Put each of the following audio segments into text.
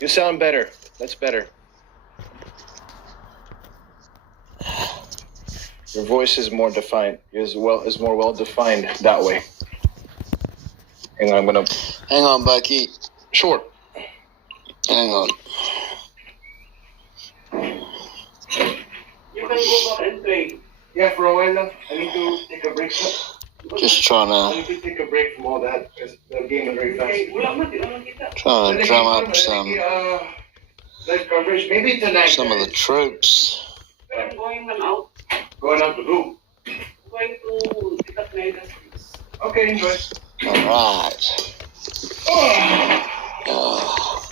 You sound better. That's better. Your voice is more defined. Is more well defined that way. Hang on, I'm gonna. Hang on, BOKI. Sure. Hang on. You can go back and play. Yeah, for a while. I need to take a break. Just trying I to need to take a break from all that because the game is very fast. drum up some Live coverage. Maybe tonight. of the troops. I'm going out. Going out to who? Going to pick up my lessons. Okay, enjoy. All right. Oh,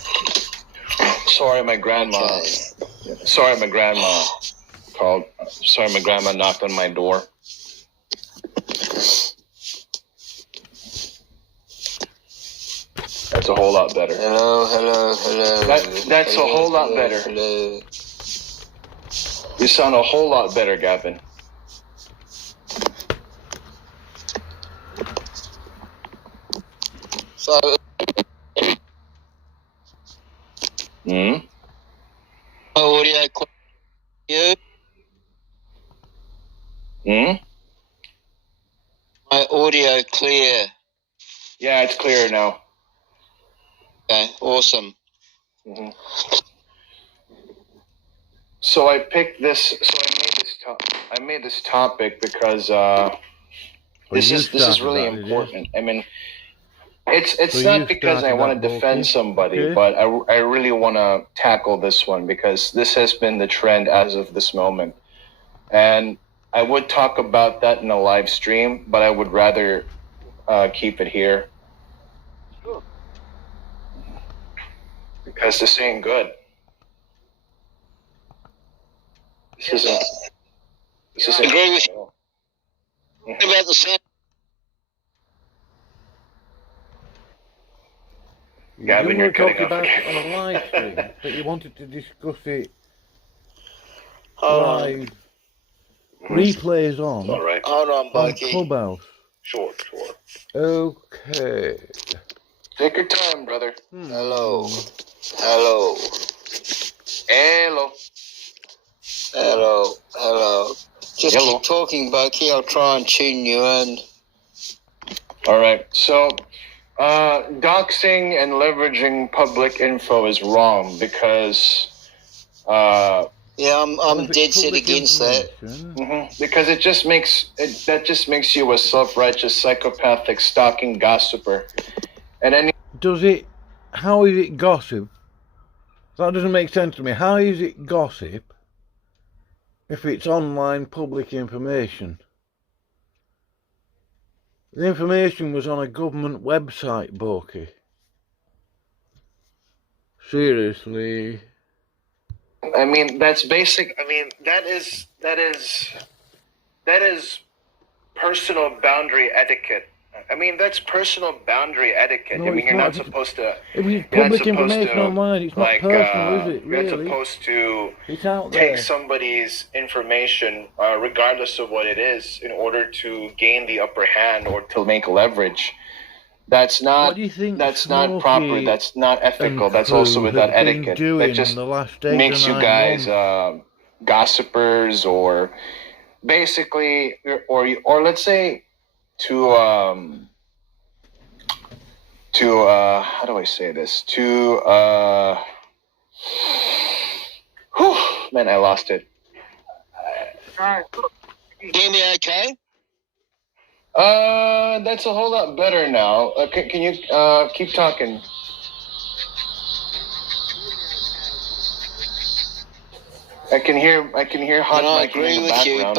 Sorry, my grandma. okay. Sorry, my grandma called. Sorry, my grandma knocked on my door. That's a whole lot better. Hello. That's a whole lot better. Hello. You sound a whole lot better, Gavin. So, Hmm? my audio you? Hmm? My audio clear. Yeah, it's clear now. Okay, awesome. Hmm. So I picked this. So I made this topic because this is really important. I mean, it's not because I want to defend somebody, but I really want to tackle this one because this has been the trend as of this moment, and I would talk about that in a live stream, but I would rather keep it here because this ain't good. This isn't. I agree with you about the sound. Gavin, you you're were talking cutting about off. it on a live stream, but you wanted to discuss it Hold on. live. Replays on All right. Hold on, on BOKI. Clubhouse. Sure. Okay. Take your time, brother. Hello. Hello. Just Hello. keep talking, BOKI. I'll try and tune you in. All right. So, doxing and leveraging public info is wrong because, Yeah, I'm dead set against that. because that just makes you a self-righteous, psychopathic, stalking gossiper, and any. Does it? How is it gossip? That doesn't make sense to me. How is it gossip if it's online public information? The information was on a government website, BOKI. Seriously. I mean, that's basic. I mean, that is personal boundary etiquette. I mean, that's personal boundary etiquette. No, I mean, it's you're not. not supposed to. If it's You're not public supposed information to, online, it's not like, personal, is it? You're not Really? supposed to It's out take there. somebody's information, regardless of what it is, in order to gain the upper hand or to make leverage. That's not. What do you think That's not Smokey proper. That's not ethical. and That's also crew without have been etiquette. doing That just in the last 8 makes or you 9 guys months? gossipers, or basically, or let's say to how do I say this? Man, I lost it. Hear me okay? That's a whole lot better now. Can you keep talking? I can hear hot And I mic agree in the with you, background.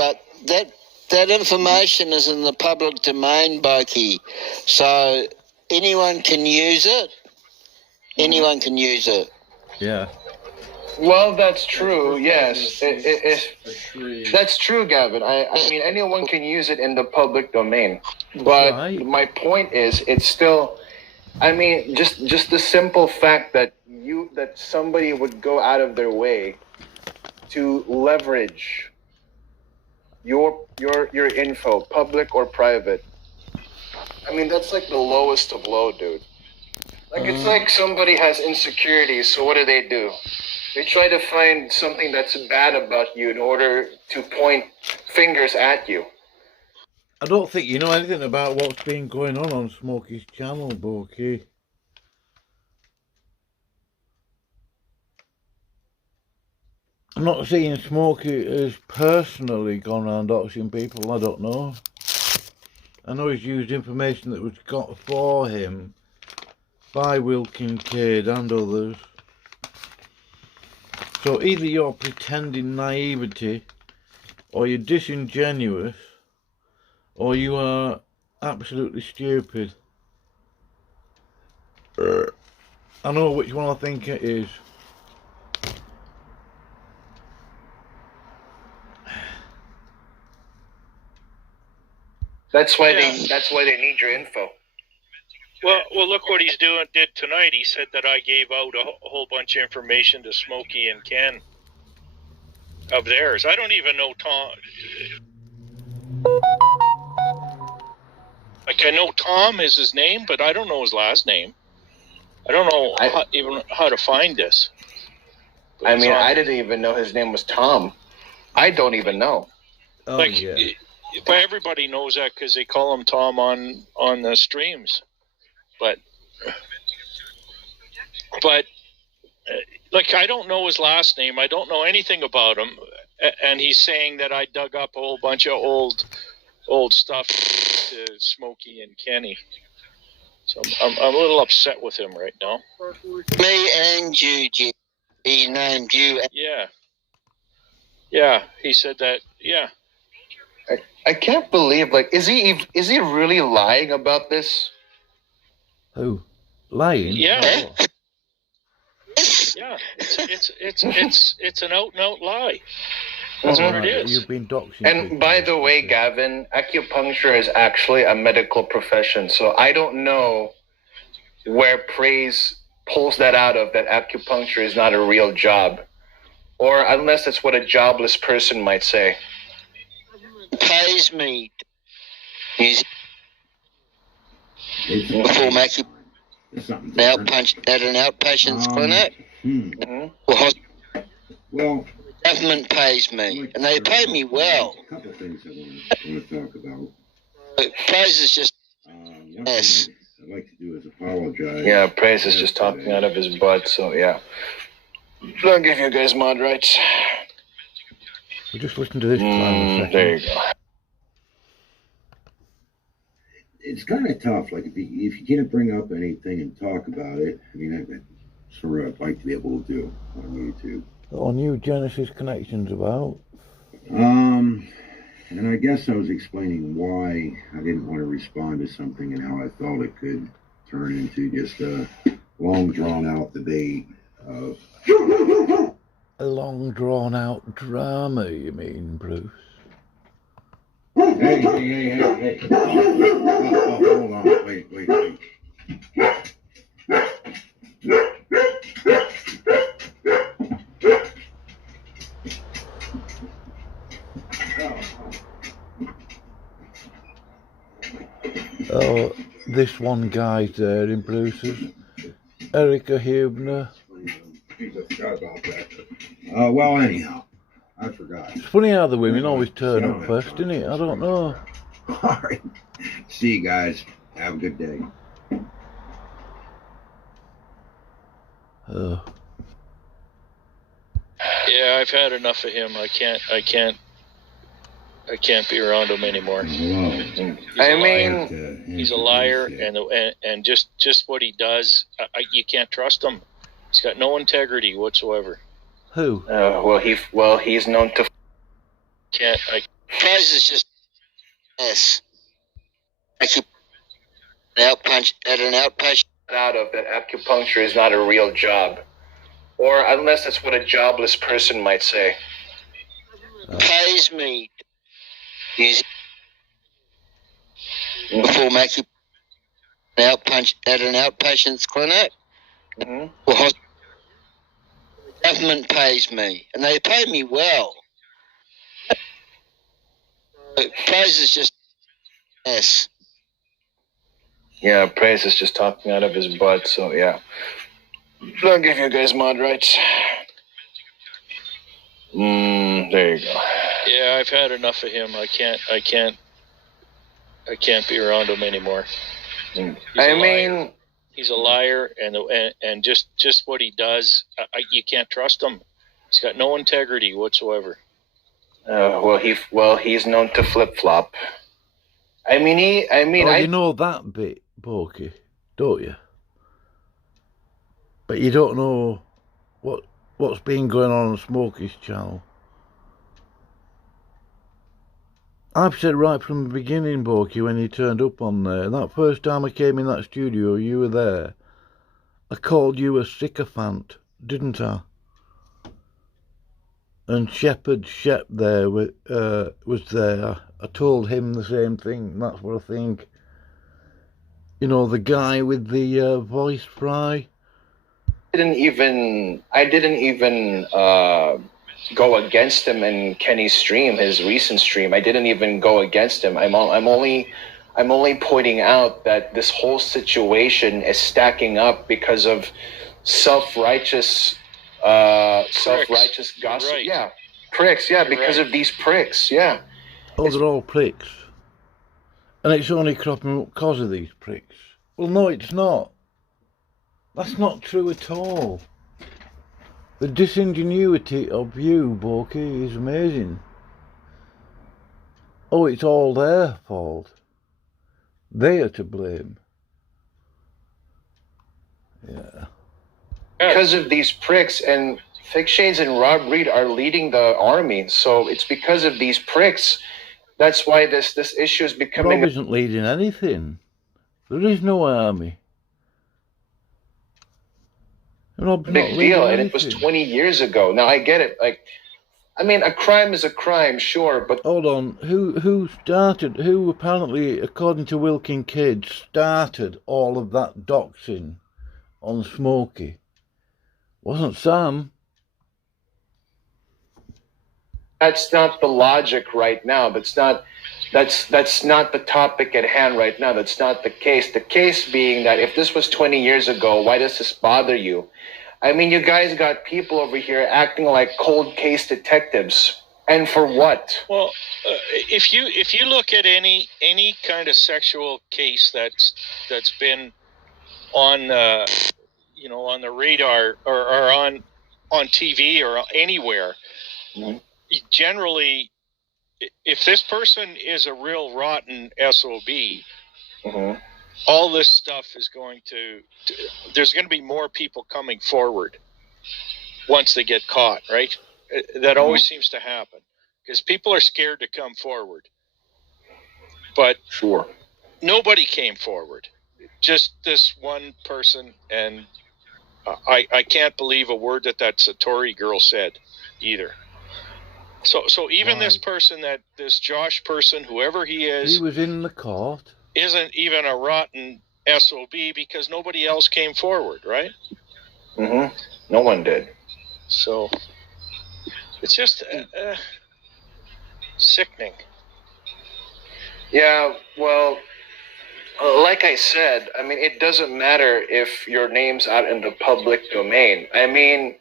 but that information is in the public domain, BOKI. So anyone can use it. Anyone can use it. Yeah. Well, that's true. Yes, that's true, Gavin. I mean, anyone can use it in the public domain, but Right. my point is, it's still. I mean, just the simple fact that somebody would go out of their way to leverage your info, public or private. I mean, that's like the lowest of low, dude. Like, it's like somebody has insecurities, so what do? They try to find something that's bad about you in order to point fingers at you. I don't think you know anything about what's been going on Smokey's channel, BOKI. I'm not saying Smokey has personally gone around doxing people, I don't know. I know he's used information that was got for him by Will Kincaid and others. So either you're pretending naivety, or you're disingenuous, or you are absolutely stupid. I know which one I think it is. That's why they need your info. Well, look what did tonight. He said that I gave out a whole bunch of information to Smokey and Ken of theirs. I don't even know Tom. Like, I know Tom is his name, but I don't know his last name. I don't know even how to find this. But I mean, I didn't even know his name was Tom. I don't even know. Oh, like, yeah. But everybody knows that because they call him Tom on the streams. But like, I don't know his last name. I don't know anything about him. And he's saying that I dug up a whole bunch of old stuff to Smokey and Kenny. So I'm a little upset with him right now. Me and you, Jim. He named you. Yeah. He said that. Yeah. I can't believe, like, is he really lying about this? Who? Lying? Yeah. Oh. Yeah. It's an out and out lie. That's what it is. You've been doxing. And by the way, Gavin, acupuncture is actually a medical profession. So I don't know where Praise pulls that out of, that acupuncture is not a real job. Or unless it's what a jobless person might say. Pays me to use perform acupuncture at an outpatient's clinic. Well, government pays me, and they pay me well. A couple of things I want to talk about. Praise is just yes. I'd like to do is apologize. Yeah, Praise is just talking out of his butt, so yeah. I'll give you guys mod rights. We'll just listen to this time a second. There you go. It's kind of tough. Like, if you can't bring up anything and talk about it, I mean, that's sort of I'd like to be able to do on YouTube. On New Genesis Connections about? And I guess I was explaining why I didn't want to respond to something and how I felt it could turn into just a long drawn out debate of a long drawn out drama, you mean, Bruce? Hey. Oh, hold on. Wait. Oh, this one guy's there in Bruce's. Erica Hubner. Well, anyhow, I forgot. It's funny how the women always turn up first, isn't it? I don't know. All right. See you guys. Have a good day. Yeah, I've had enough of him. I can't be around him anymore. He's a liar, and just what he does, you can't trust him. He's got no integrity whatsoever. Who? He's known to. Praise is just yes. At an outpatient. Out of that acupuncture is not a real job, or unless it's what a jobless person might say. Pays me to use perform acupuncture at an outpatient's clinic. Well, government pays me, and they pay me well. Praise is just yes. Yeah, Praise is just talking out of his butt, so yeah. I'll give you guys mod rights. There you go. Yeah, I've had enough of him. I can't be around him anymore. He's a liar, and just what he does, you can't trust him. He's got no integrity whatsoever. He's known to flip flop. You know that bit, BOKI, don't you? But you don't know what's been going on Smokey's channel. I've said right from the beginning, BOKI, when he turned up on there, that first time I came in that studio, you were there. I called you a sycophant, didn't I? And Shepherd Shep there was there. I told him the same thing. That's what I think. You know, the guy with the voice fry. I didn't even go against him in Kenny's stream, his recent stream. I didn't even go against him. I'm only pointing out that this whole situation is stacking up because of self-righteous gossip. Right. Yeah, pricks. Yeah, because of these pricks. Yeah. Oh, they're all pricks. And it's only cropping up because of these pricks. Well, no, it's not. That's not true at all. The disingenuity of you, BOKI, is amazing. Oh, it's all their fault. They are to blame. Yeah. Because of these pricks, and Fake Shades and Rob Reed are leading the army, so it's because of these pricks. That's why this issue is becoming... Rob isn't leading anything. There is no army. Rob's not big deal, and anything. it was 20 years ago. Now, I get it. Like, I mean, a crime is a crime, sure, but... Hold on. Who apparently, according to Wilkin Kidd, started all of that doxing on Smokey? Wasn't Sam. That's not the logic right now. That's not the topic at hand right now. That's not the case. The case being that if this was 20 years ago, why does this bother you? I mean, you guys got people over here acting like cold case detectives. And for what? Well, if you look at any kind of sexual case that's been on on the radar or on TV or anywhere, generally, if this person is a real rotten SOB, all this stuff is going to there's going to be more people coming forward once they get caught, right? That always seems to happen because people are scared to come forward. But sure, nobody came forward. Just this one person, and I can't believe a word that Satori girl said either. So even this person, this Josh person, whoever he is, he was in the court, isn't even a rotten SOB because nobody else came forward, right? No one did. So it's just sickening. Yeah, well, like I said, I mean, it doesn't matter if your name's out in the public domain. I mean,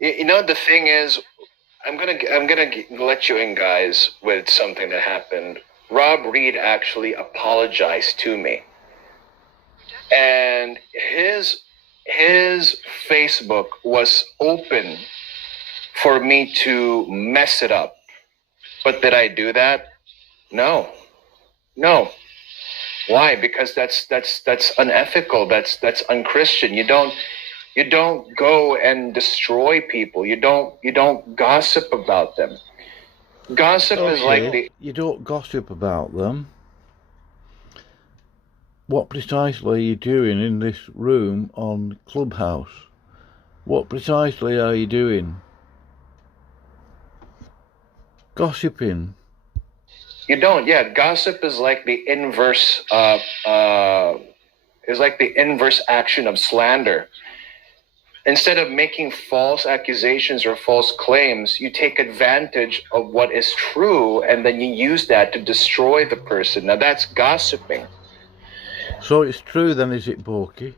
you know, the thing is, I'm gonna let you in, guys, with something that happened. Rob Reed actually apologized to me, and his Facebook was open for me to mess it up. But did I do that? No. Why? Because that's unethical. That's unchristian. You don't go and destroy people. You don't gossip about them. Gossip is like you don't gossip about them. What precisely are you doing in this room on Clubhouse? What precisely are you doing? Gossiping. You don't. Yeah, gossip is like the inverse. Is like the inverse action of slander. Instead of making false accusations or false claims, you take advantage of what is true and then you use that to destroy the person. Now that's gossiping. So it's true then, is it, BOKI?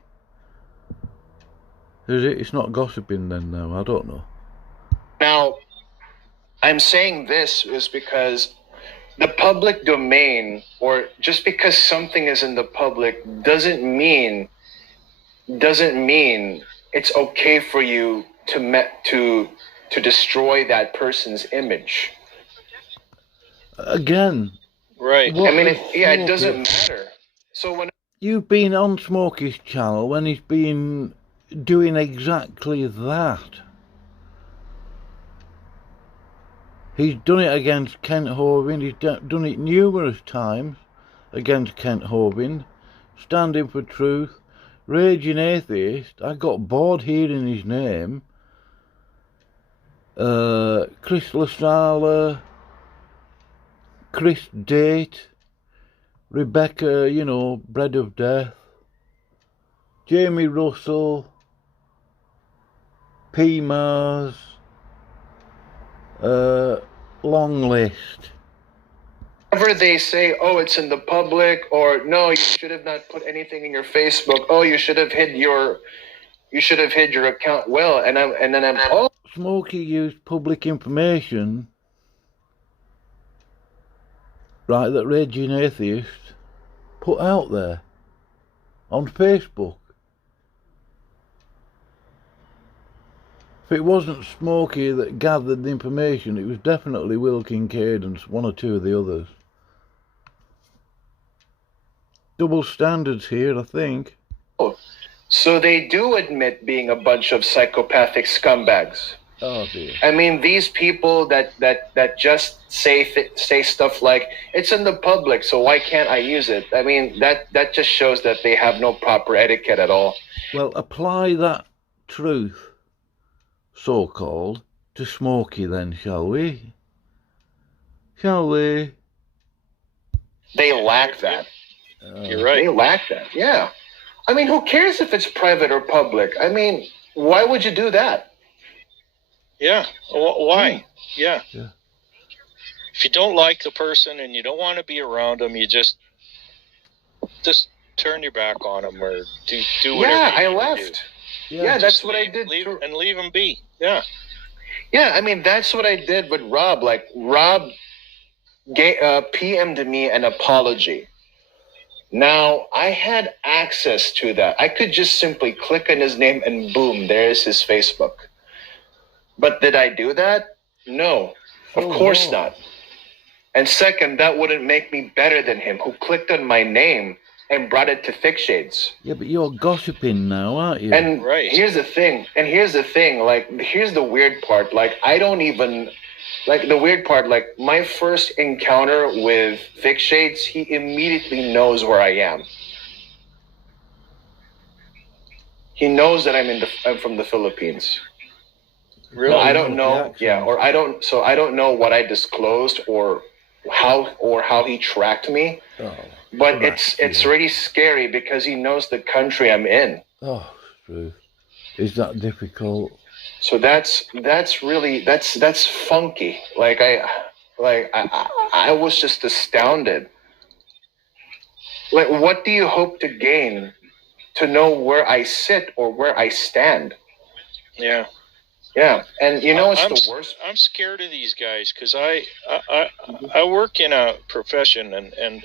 Is it? It's not gossiping then now, I don't know. Now, I'm saying this is because the public domain, or just because something is in the public, doesn't mean it's okay for you to destroy that person's image. Again, Right. what I mean, is it doesn't Smokey? matter. So when You've been on Smokey's channel when he's been doing exactly that. He's done it against Kent Hovind, he's done it numerous times against Kent Hovind, standing for truth, raging atheist. I got bored hearing his name. Chris Lasala, Chris Date, Rebecca, you know, Bread of Death, Jamie Russell, P. Mars, long list. whenever they say, "Oh, it's in the public," or "No, you should have not put anything in your Facebook," "Oh, you should have hid your account," well, and then I'm oh, Smokey used public information, right, that Raging Atheist put out there on Facebook. If it wasn't Smokey that gathered the information, it was definitely Will Kincaid and one or two of the others. Double standards here, I think. so they do admit being a bunch of psychopathic scumbags. Oh dear. I mean, these people that just say stuff like, "It's in the public, so why can't I use it?" I mean, that just shows that they have no proper etiquette at all. Well, apply that truth, so-called, to Smokey then, shall we? Shall we? They lack that. You're right. They lack that. Yeah. I mean, who cares if it's private or public? I mean, why would you do that? Yeah. Why? Yeah. Yeah. If you don't like the person and you don't want to be around them, you just turn your back on them or do whatever. Yeah, I you need to left. do. Yeah, that's what I did. Leave them be. Yeah. Yeah, I mean, that's what I did with Rob. Like, Rob PM'd me an apology. Now, I had access to that. I could just simply click on his name and boom, there's his Facebook. But did I do that? No, of course not. And second, that wouldn't make me better than him, who clicked on my name and brought it to Thick Shades. Yeah, but you're gossiping now, aren't you? And Right. here's the thing. Like, here's the weird part. Like, I don't even, like, the weird part, like, my first encounter with Thick Shades, he immediately knows where I am. He knows that I'm from the Philippines. Really? I don't know. accent. Yeah, or I don't know what I disclosed or how he tracked me. Oh, But that's it's really scary because he knows the country I'm in. oh, truth. Is that difficult? So that's really that's funky. Like I was just astounded. Like, what do you hope to gain to know where I sit or where I stand? Yeah. Yeah, and you know, it's I'm the worst. I'm scared of these guys because I work in a profession and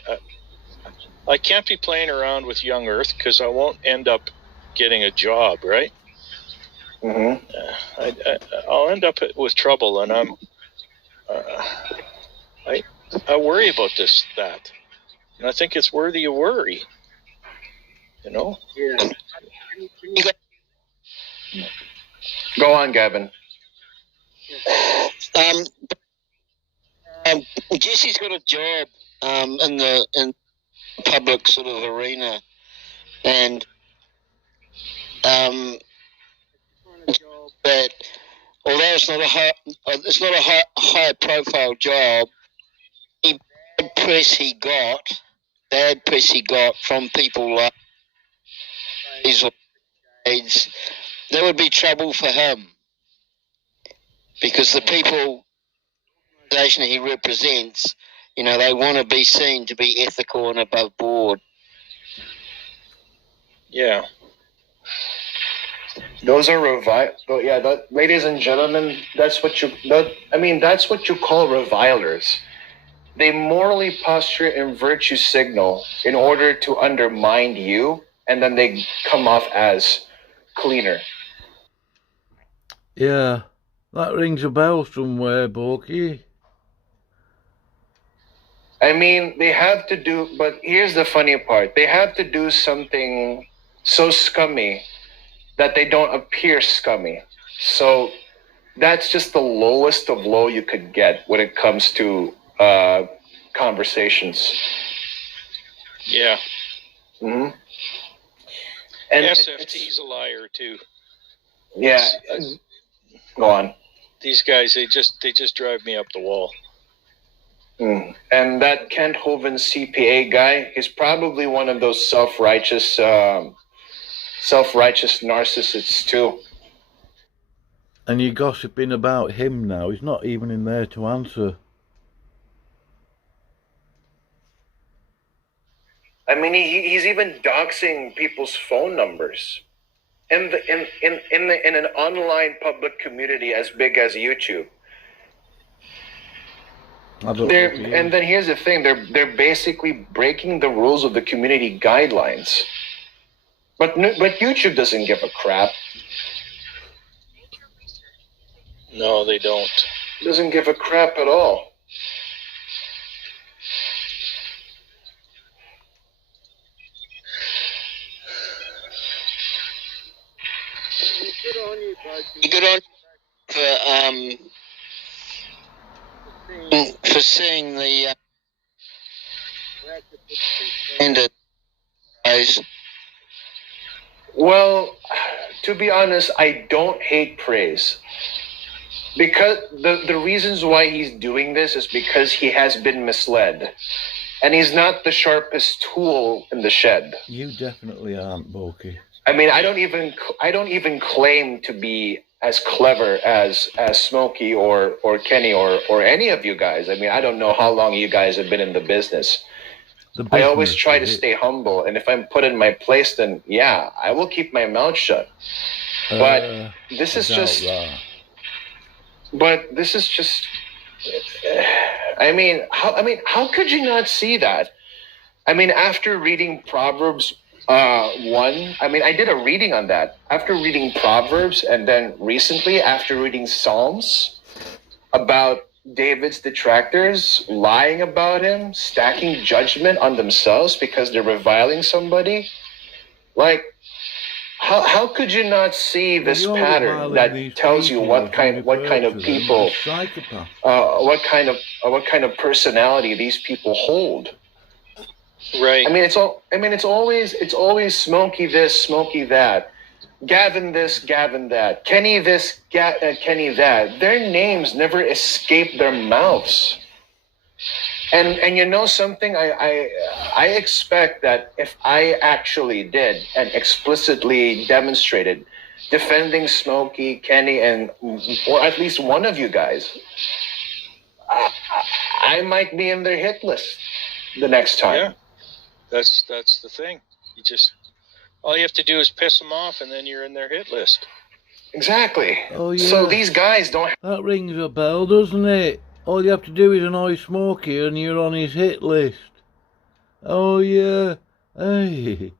I can't be playing around with young Earth because I won't end up getting a job, right? Mm-hmm. I'll end up with trouble, and I worry about that, and I think it's worthy of worry. You know. Yeah. Go on, Gavin. Jesse's got a job in the public sort of arena, and that although it's not a high profile job, the bad press he got from people like these aides, there would be trouble for him because the people organization he represents, you know, they want to be seen to be ethical and above board. Yeah. Those are ladies and gentlemen, that's what you call revilers. They morally posture and virtue signal in order to undermine you, and then they come off as cleaner. Yeah, that rings a bell somewhere, BOKI. I mean, they have to do, but here's the funny part. They have to do something so scummy that they don't appear scummy. So that's just the lowest of low you could get when it comes to conversations. Yeah. Mm-hmm. And SFT's a liar too. Yeah. Go on. These guys, they just drive me up the wall. And that Kent Hovind CPA guy is probably one of those self-righteous narcissists too. And you're gossiping about him now. He's not even in there to answer. I mean, he's even doxing people's phone numbers in an online public community as big as YouTube. And then here's the thing: they're basically breaking the rules of the community guidelines. But YouTube doesn't give a crap. No, they don't. Doesn't give a crap at all. Good on you for seeing the guys. Well, to be honest, I don't hate praise. Because the reasons why he's doing this is because he has been misled. And he's not the sharpest tool in the shed. You definitely aren't, BOKI. I mean, I don't even claim to be as clever as Smokey or Kenny or any of you guys. I mean, I don't know how long you guys have been in the business. I always try to stay humble, and if I'm put in my place, then yeah, I will keep my mouth shut. But this is just. But this is just. I mean, how could you not see that? I mean, after reading Proverbs 1, I mean, I did a reading on that. After reading Proverbs, and then recently after reading Psalms about David's detractors lying about him, stacking judgment on themselves because they're reviling somebody, like, how could you not see this pattern that tells you what kind of people, what kind of personality these people hold? Right. I mean, it's always Smokey this, Smokey that, Gavin this, Gavin that, Kenny this, Kenny that. Their names never escape their mouths. And you know something, I expect that if I actually did and explicitly demonstrated defending Smokey, Kenny, or at least one of you guys, I might be in their hit list the next time. Yeah, that's the thing. All you have to do is piss them off, and then you're in their hit list. Exactly. Oh yeah. So these guys don't. That rings a bell, doesn't it? All you have to do is annoy Smokey and you're on his hit list. Oh yeah. Hey.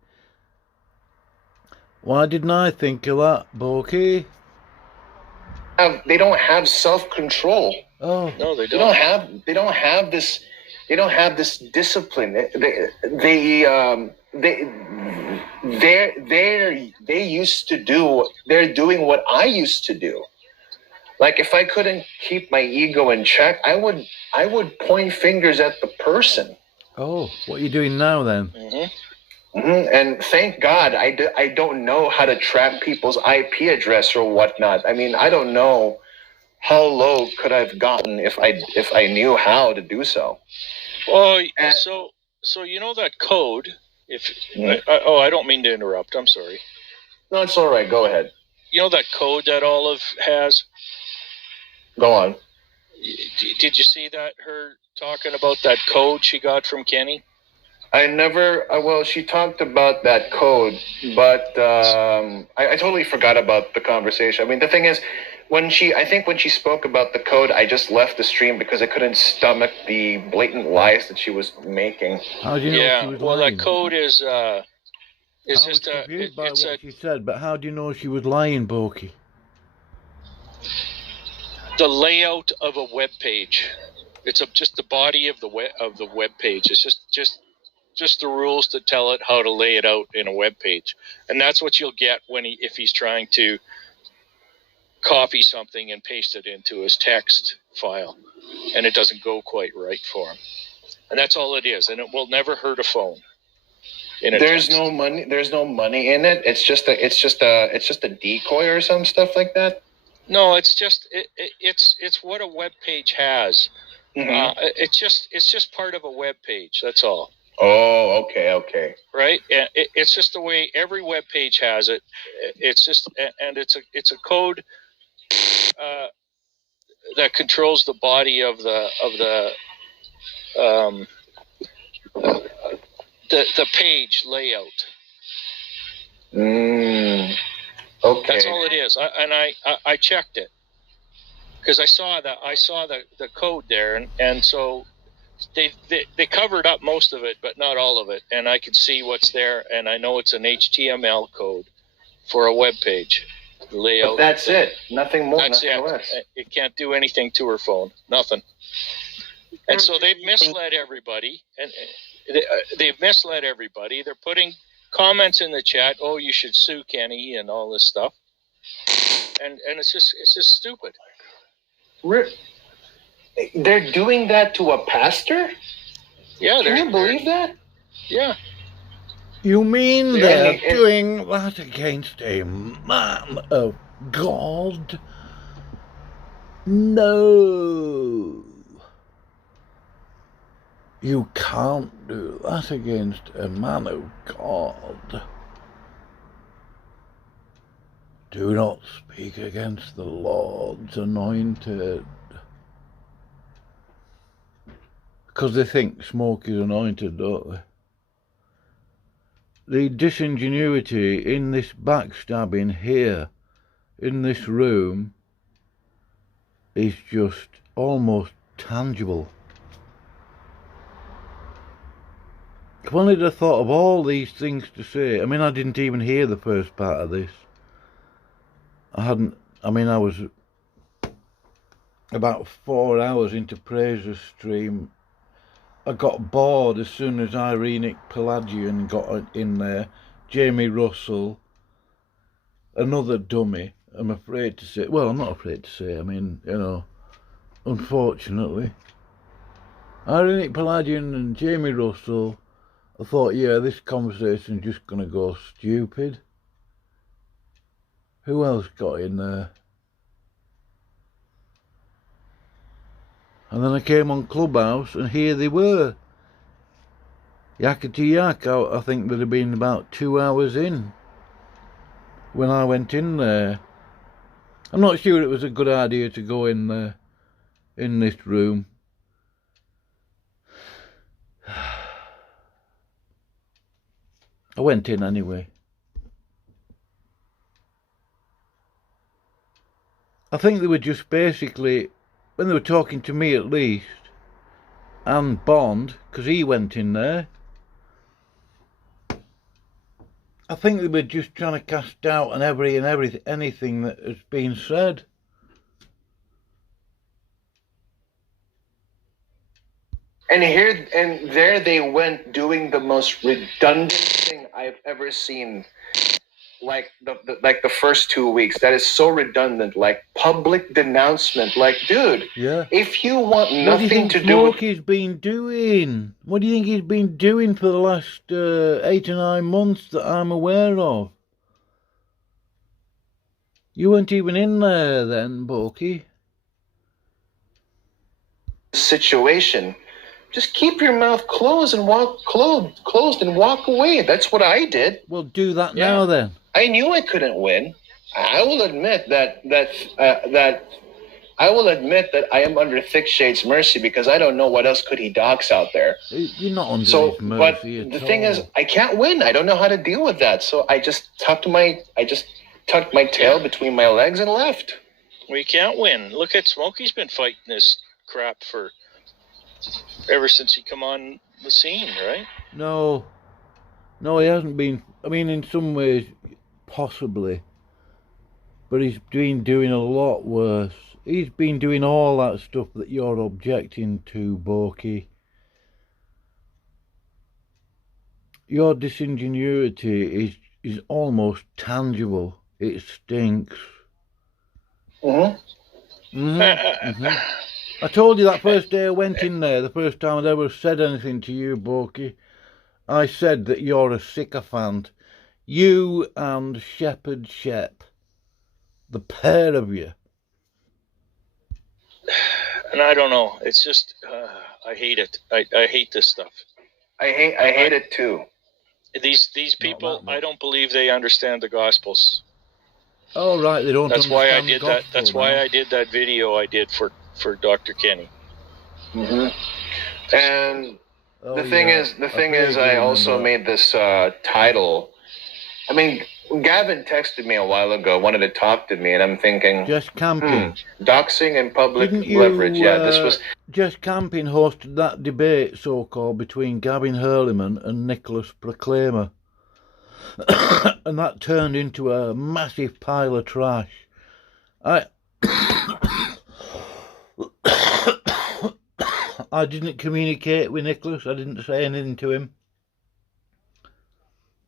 Why didn't I think of that, BOKI? They don't have self-control. Oh. No, they don't. They don't have this discipline. They're doing what I used to do. Like, if I couldn't keep my ego in check, I would point fingers at the person. Oh, what are you doing now then? Mm-hmm. Mm-hmm. And thank God I don't know how to track people's IP address or whatnot. I mean, I don't know how low could I've gotten if I knew how to do so. Well, so you know that code. I don't mean to interrupt. I'm sorry. No, it's all right. Go ahead. You know that code that Olive has? Go on. Did you see that, her talking about that code she got from Kenny? I never. Well, she talked about that code, but I totally forgot about the conversation. I mean, the thing is, I think when she spoke about the code, I just left the stream because I couldn't stomach the blatant lies that she was making. How do you know she was lying? That code is I was confused by what she said, but how do you know she was lying, BOKI? the layout of a web page. It's just the body of the web page. It's just the rules that tell it how to lay it out in a web page, and that's what you'll get if he's trying to copy something and paste it into his text file, and it doesn't go quite right for him. And that's all it is, and it will never hurt a phone. There's no money. There's no money in it. It's just a decoy or some stuff like that. No, it's what a web page has. Mm-hmm. It's just part of a web page. That's all. Oh, okay. Right? It's just the way every web page has it. It's just, and it's a code that controls the body of the page layout. Okay. That's all it is. I checked it because I saw the code there, and so they covered up most of it, but not all of it, and I can see what's there, and I know it's an HTML code for a web page layout. But that's it. Nothing more. That's nothing it. less. It can't do anything to her phone. Nothing. And so they've misled everybody, and they've misled everybody. They're putting comments in the chat. Oh, you should sue Kenny and all this stuff, and it's just stupid. They're doing that to a pastor? Yeah, can you believe that? Yeah. You mean they're doing that against a man of God? No. You can't do that against a man of God. Do not speak against the Lord's anointed. Because they think smoke is anointed, don't they? The disingenuity in this backstabbing here, in this room, is just almost tangible. If only I'd have thought of all these things to say. I mean, I didn't even hear the first part of this. I was about 4 hours into Praise's stream. I got bored as soon as Irene Pelagian got in there. Jamie Russell, another dummy, I'm afraid to say. Well, I'm not afraid to say, I mean, you know, unfortunately. Irene Pelagian and Jamie Russell, I thought, yeah, this conversation's just going to go stupid. Who else got in there? And then I came on Clubhouse, and here they were. Yakety yak, I think they'd have been about 2 hours in when I went in there. I'm not sure it was a good idea to go in there, in this room. I went in anyway. I think they were just basically, when they were talking to me at least, and Bond, because he went in there, I think they were just trying to cast doubt on anything that has been said. And there they went doing the most redundant thing I've ever seen. Like the first 2 weeks, that is so redundant. Like public denouncement. Like, dude, yeah. If you want nothing what do you think to do, Smokey's been doing? What do you think he's been doing for the last 8 or 9 months that I'm aware of? You weren't even in there then, BOKI. Situation. Just keep your mouth closed and walk away. That's what I did. Well, do that now then. I knew I couldn't win. I will admit that I will admit that I am under thick shades mercy because I don't know what else could he dox out there. You're not under So, his but mercy the at thing is, all. I can't win. I don't know how to deal with that. So I just tucked my tail between my legs and left. We can't win. Look at Smokey's been fighting this crap for ever since he come on the scene, right? No, he hasn't been. I mean, in some ways, possibly, but he's been doing a lot worse. He's been doing all that stuff that you're objecting to, BOKI. Your disingenuity is almost tangible. It stinks. I told you that first day I went in there, the first time I'd ever said anything to you, BOKI. I said that you're a sycophant. You and Shepherd Shep. The pair of you. And I don't know. It's just, I hate it. I hate this stuff. I hate it too. These people, I don't believe they understand the Gospels. Oh, right, they don't That's understand why I did that. That's why I did that video I did for Dr. Kenny. And the thing is, I also made this title. I mean, Gavin texted me a while ago, wanted to talk to me, and I'm thinking, Just Camping. Doxing and public leverage. Yeah, this was. Just Camping hosted that debate, so-called, between Gavin Hurleyman and Nicholas Proclaimer. And that turned into a massive pile of trash. I didn't communicate with Nicholas. I didn't say anything to him.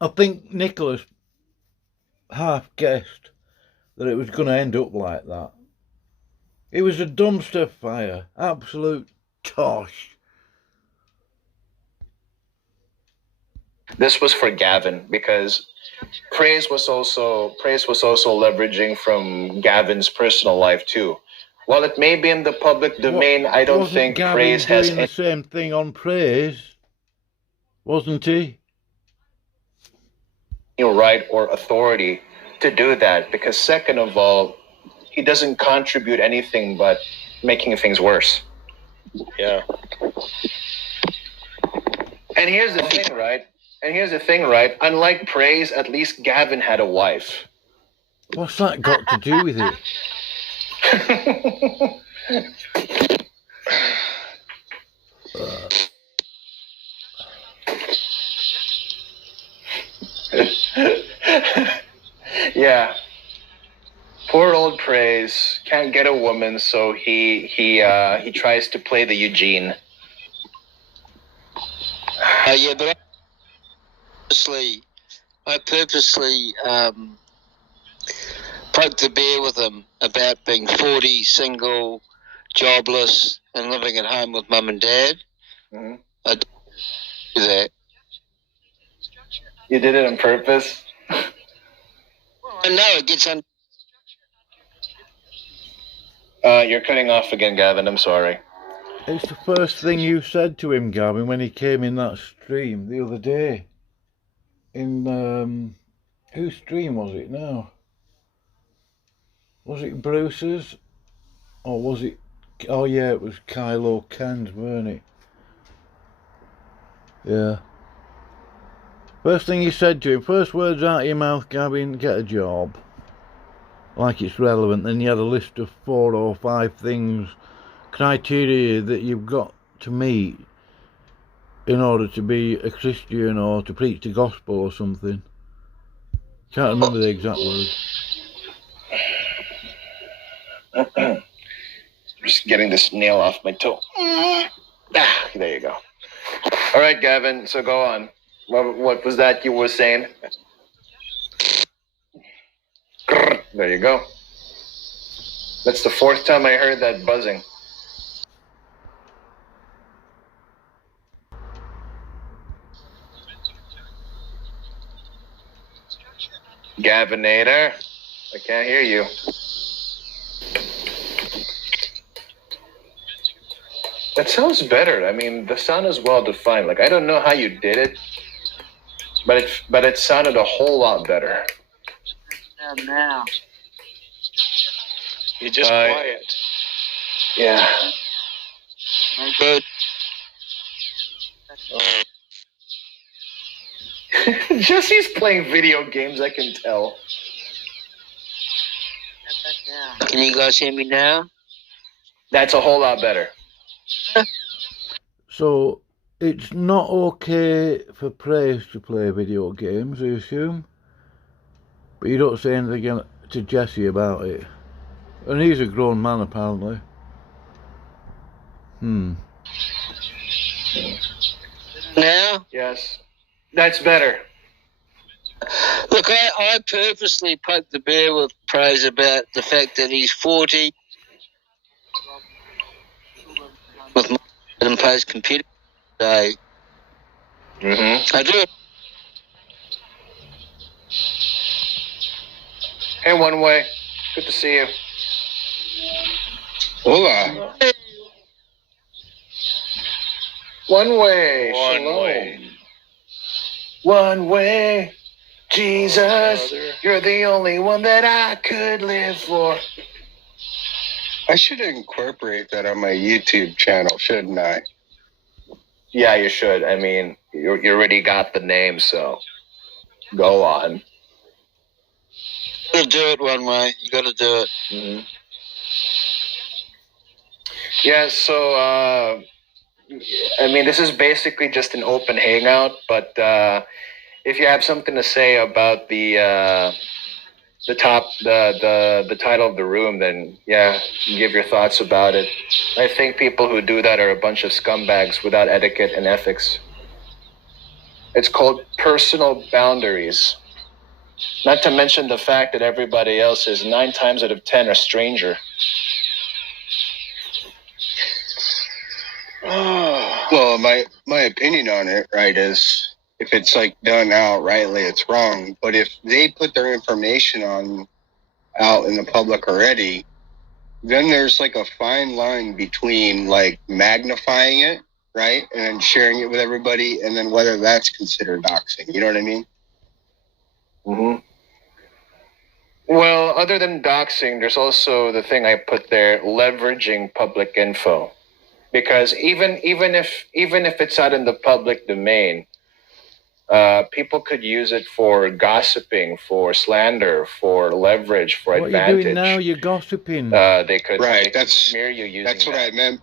I think Nicholas half guessed that it was going to end up like that. It was a dumpster fire. Absolute tosh. This was for Gavin because praise was also leveraging from Gavin's personal life too. While it may be in the public domain, I don't think Gavin praise has doing the same thing on praise, wasn't he? Right or authority to do that, because second of all, he doesn't contribute anything but making things worse. Yeah. And here's the thing, right? Unlike praise, at least Gavin had a wife. What's that got to do with it? Yeah. Poor old praise can't get a woman, so he tries to play the Eugene. Yeah, but I purposely poked the bear with him about being 40, single, jobless, and living at home with mum and dad. Mm-hmm. I do that. You did it on purpose? I know it gets under. You're cutting off again, Gavin. I'm sorry. It's the first thing you said to him, Gavin, when he came in that stream the other day. In, whose stream was it now? Was it Bruce's? Or was it... Oh yeah, it was Kylo Ken's, weren't it? Yeah. First thing you said to him, first words out of your mouth, Gavin, get a job. Like it's relevant. Then you had a list of 4 or 5 things, criteria that you've got to meet in order to be a Christian or to preach the gospel or something. Can't remember the exact word. Just getting this nail off my toe. There you go. All right, Gavin, so go on. What was that you were saying? There you go. That's the 4th time I heard that buzzing. Gavinator, I can't hear you. That sounds better. I mean, the sound is well defined. Like, I don't know how you did it, but it sounded a whole lot better. Now. You're just quiet. Yeah. Good. Jesse's playing video games, I can tell. Can you guys hear me now? That's a whole lot better. So, it's not okay for praise to play video games, I assume? But you don't say anything to Jesse about it. And he's a grown man, apparently. Now? Yes. That's better. Look, I purposely poked the bear with praise about the fact that he's 40 with and plays computer today. Mm-hmm. I do it. Hey, One Way. Good to see you. Hola. One Way. One Shalom. way. One Way. Jesus, Brother. you're the only one that I could live for. I should incorporate that on my YouTube channel, shouldn't I? Yeah, you should. I mean, you already got the name, so go on. You gotta do it one way. You gotta do it. Mm-hmm. Yeah, so, I mean, this is basically just an open hangout, but if you have something to say about the title of the room, then yeah, give your thoughts about it. I think people who do that are a bunch of scumbags without etiquette and ethics. It's called personal boundaries. Not to mention the fact that everybody else is 9 times out of 10 a stranger. Well, my opinion on it, right, is if it's like done outrightly, it's wrong. But if they put their information out in the public already, then there's like a fine line between like magnifying it, right, and then sharing it with everybody, and then whether that's considered doxing. You know what I mean? Mm-hmm. Well, other than doxing, there's also the thing I put there, leveraging public info. Because even if it's out in the public domain, people could use it for gossiping, for slander, for leverage, for What advantage. are you doing now? You're gossiping. They could Smear you using that's what that. I meant.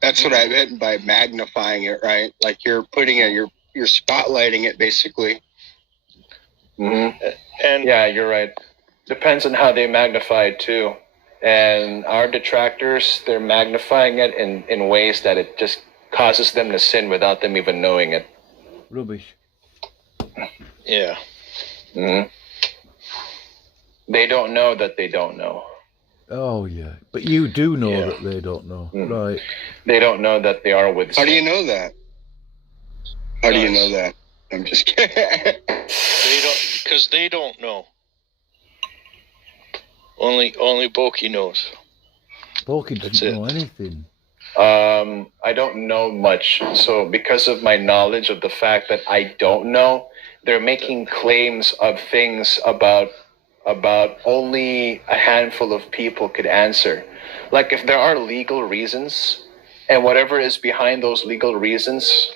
That's what I meant by magnifying it, right? Like you're putting it, you're spotlighting it, basically. Mm-hmm. And yeah, you're right. Depends on how they magnify it too. And our detractors, they're magnifying it in ways that it just causes them to sin without them even knowing it. Rubbish. yeah. Mm-hmm. They don't know that they don't know. Oh, yeah. But you do know Yeah. that they don't know. Mm. Right. They don't know that they are with How do sin. you know that? How do you know that? I'm just kidding. They don't, because they don't know. Only BOKI knows. BOKI That's doesn't it. know anything. I don't know much. So because of my knowledge of the fact that I don't know, they're making claims of things about only a handful of people could answer. Like if there are legal reasons, and whatever is behind those legal reasons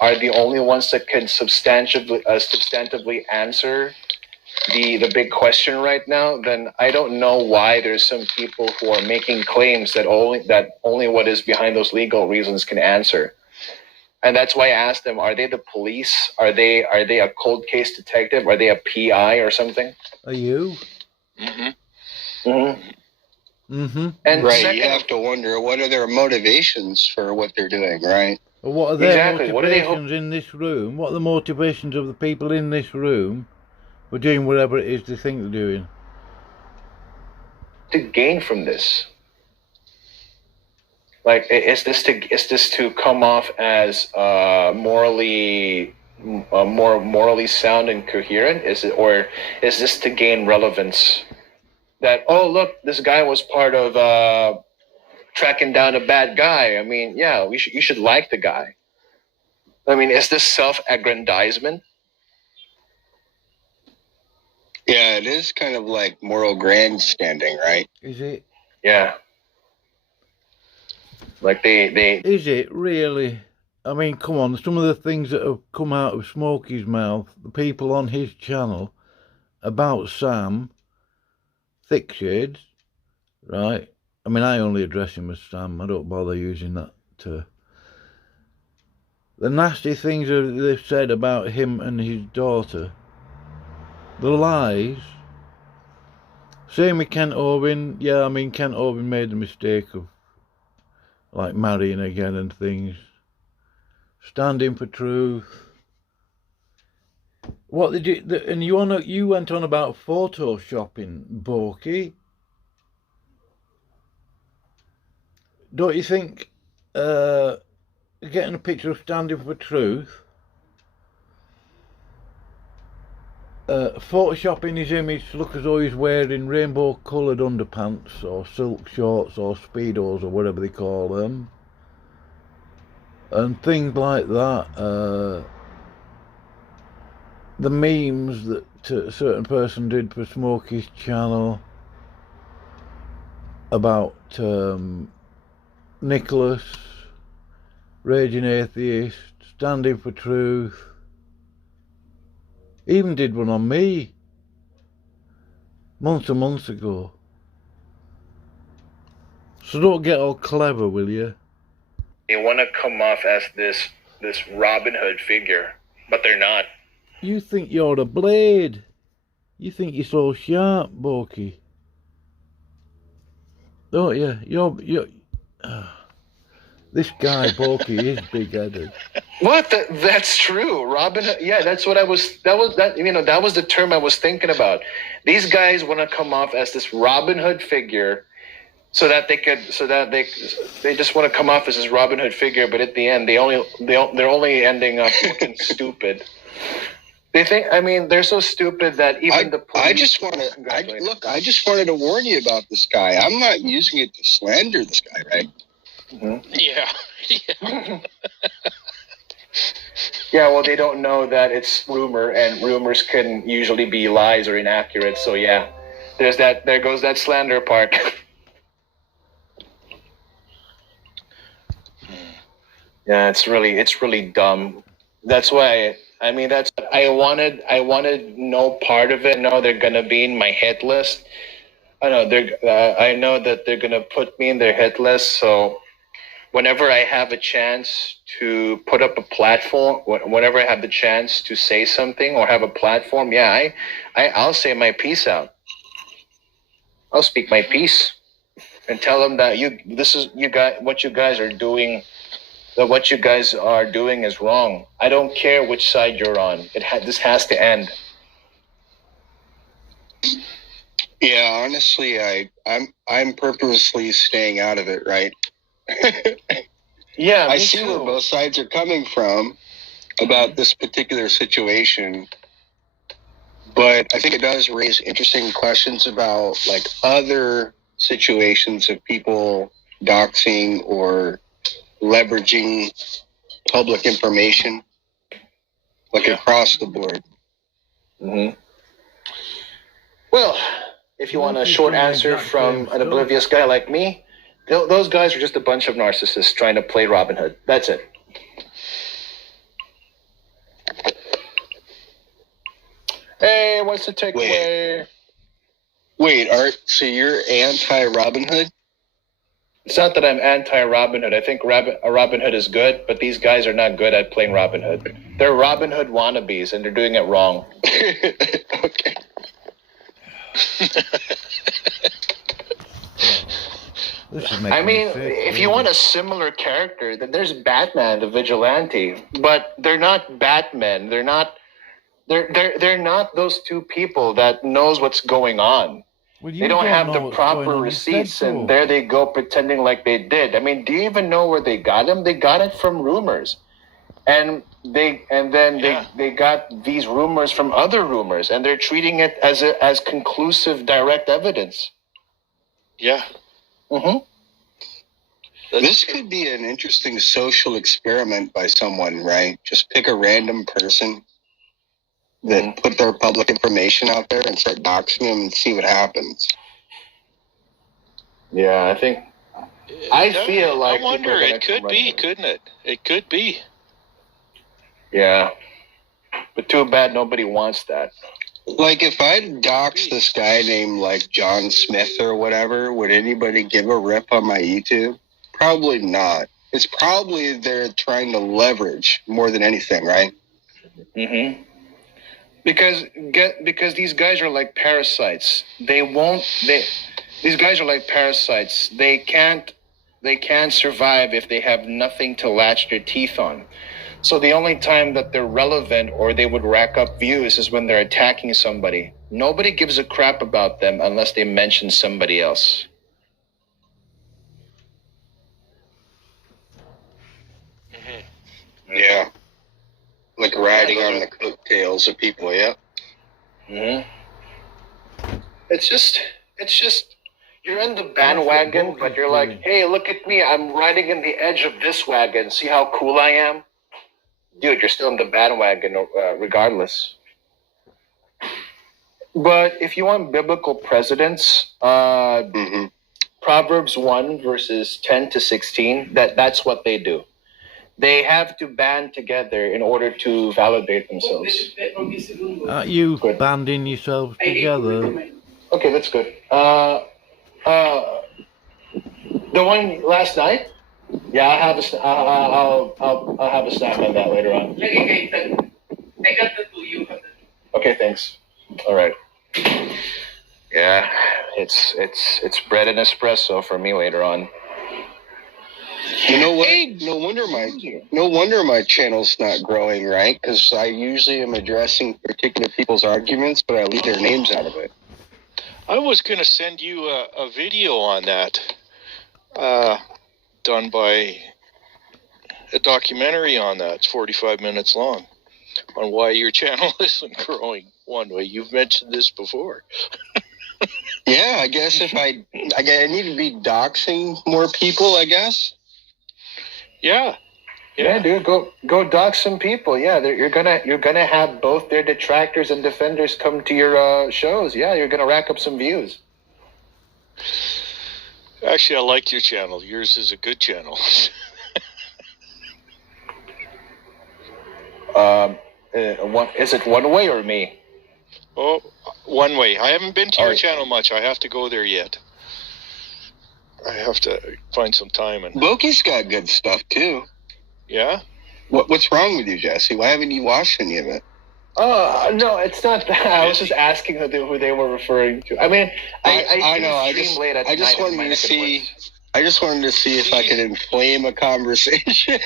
are the only ones that can substantively answer the big question right now, then I don't know why there's some people who are making claims that only what is behind those legal reasons can answer. And that's why I asked them, are they the police? Are they a cold case detective? Are they a PI or something? Are you? Mm-hmm. Mm-hmm. Mm-hmm. And Right, second, you have to wonder what are their motivations for what they're doing, right? Well, what are their Exactly. What do they motivations in this room? What are the motivations of the people in this room for doing whatever it is they think they're doing? to gain from this? Like, is this to come off as morally more morally sound and coherent? Or is this to gain relevance? That, oh look, this guy was part of tracking down a bad guy. I mean, yeah, you should like the guy. I mean, is this self-aggrandizement? Yeah, it is kind of like moral grandstanding, right? Is it? Yeah. Like they. Is it really? I mean, come on, some of the things that have come out of Smokey's mouth, the people on his channel, about Sam, thick shades, right? I mean, I only address him as Sam. I don't bother using that to... The nasty things that they've said about him and his daughter. The lies. Same with Kent Owen. Yeah, I mean, Kent Owen made the mistake of, like, marrying again and things. Standing for truth. What did you... And you went on about photoshopping, BOKI. Don't you think getting a picture of Standing for Truth, photoshopping his image to look as though he's wearing rainbow coloured underpants or silk shorts or speedos or whatever they call them, and things like that, the memes that a certain person did for Smokey's channel about Nicholas, raging atheist, standing for truth. Even did one on me months and months ago. So don't get all clever, will you? They want to come off as this Robin Hood figure, but they're not. You think you're a blade. You think you're so sharp, BOKI. Don't you? You're this guy BOKI is big-headed. What? That's true. Robin Hood. Yeah, that's what I was. That was the term I was thinking about. These guys want to come off as this Robin Hood figure, so that they just want to come off as this Robin Hood figure, but at the end they're only ending up looking stupid. They think. I mean, they're so stupid that even the police. I just wanted to warn you about this guy. I'm not using it to slander this guy, right? Mm-hmm. Yeah. Yeah, well, they don't know that it's rumor, and rumors can usually be lies or inaccurate. So yeah, there's that. There goes that slander part. Yeah, it's really dumb. That's why I wanted no part of it. No, they're gonna be in my hit list. I know I know that they're gonna put me in their hit list. So whenever I have a chance to put up a platform, whenever I have the chance to say something or have a platform, yeah, I'll say my piece out. I'll speak my piece and tell them that what you guys are doing. That what you guys are doing is wrong. I don't care which side you're on. This has to end. Yeah, honestly, I'm purposely staying out of it, right? Yeah, I see where both sides are coming from about this particular situation, but I think it does raise interesting questions about like other situations of people doxing or leveraging public information, like across the board. Mm-hmm. Well, if you want a short answer from an oblivious guy like me, those guys are just a bunch of narcissists trying to play Robin Hood. That's it. Hey, what's the takeaway? Wait, Art, so you're anti-Robin Hood? It's not that I'm anti-Robin Hood. I think Robin Hood is good, but these guys are not good at playing Robin Hood. They're Robin Hood wannabes, and they're doing it wrong. Okay. I mean, if you want a similar character, then there's Batman, the vigilante. But they're not Batman. They're not those two people that knows what's going on. Well, they don't have the proper receipts, and there they go pretending like they did. I mean, do you even know where they got them? They got it from rumors, and they got these rumors from other rumors, and they're treating it as conclusive, direct evidence. Yeah. Mm-hmm. This could be an interesting social experiment by someone, right? Just pick a random person that put their public information out there and start doxing them and see what happens. Yeah, I think I feel like I wonder. people are gonna It could come be, running. couldn't it? It could be. Yeah, but too bad nobody wants that. Like, if I dox this guy named, like, John Smith or whatever, would anybody give a rip on my YouTube? Probably not. It's probably they're trying to leverage more than anything, right? Mm-hmm. Because these guys are like parasites. These guys are like parasites. They can't survive if they have nothing to latch their teeth on. So the only time that they're relevant or they would rack up views is when they're attacking somebody. Nobody gives a crap about them unless they mention somebody else. Yeah. Like riding on the coattails of people, yeah. Mm-hmm. It's just you're in the bandwagon, but you're like, hey, look at me. I'm riding in the edge of this wagon. See how cool I am? Dude, you're still in the bandwagon regardless. But if you want biblical precedents, Proverbs 1 verses 10 to 16, that's what they do. They have to band together in order to validate themselves. Aren't you Good. banding yourselves together? Okay, that's good. The one last night? Yeah, I'll have I'll have a snap on that later on. Okay, thanks. All right. Yeah, it's bread and espresso for me later on. You know what? No wonder my channel's not growing, right? Because I usually am addressing particular people's arguments, but I leave their names out of it. I was going to send you a video on that, done by a documentary on that. It's 45 minutes long, on why your channel isn't growing one way. You've mentioned this before. Yeah, I guess if I need to be doxing more people, I guess. Yeah, dude, go dox some people. Yeah, you're gonna have both their detractors and defenders come to your shows. Yeah, you're gonna rack up some views. Actually, I like your channel. Yours is a good channel. Is it one way or me? Oh, one way. I haven't been to your channel much. I have to go there yet. I have to find some time. And BOKI's got good stuff too. Yeah? What's wrong with you, Jesse? Why haven't you watched any of it? No, it's not that. I was just asking who they were referring to. I mean, I know. I just wanted to see. I just wanted to see if I could inflame a conversation.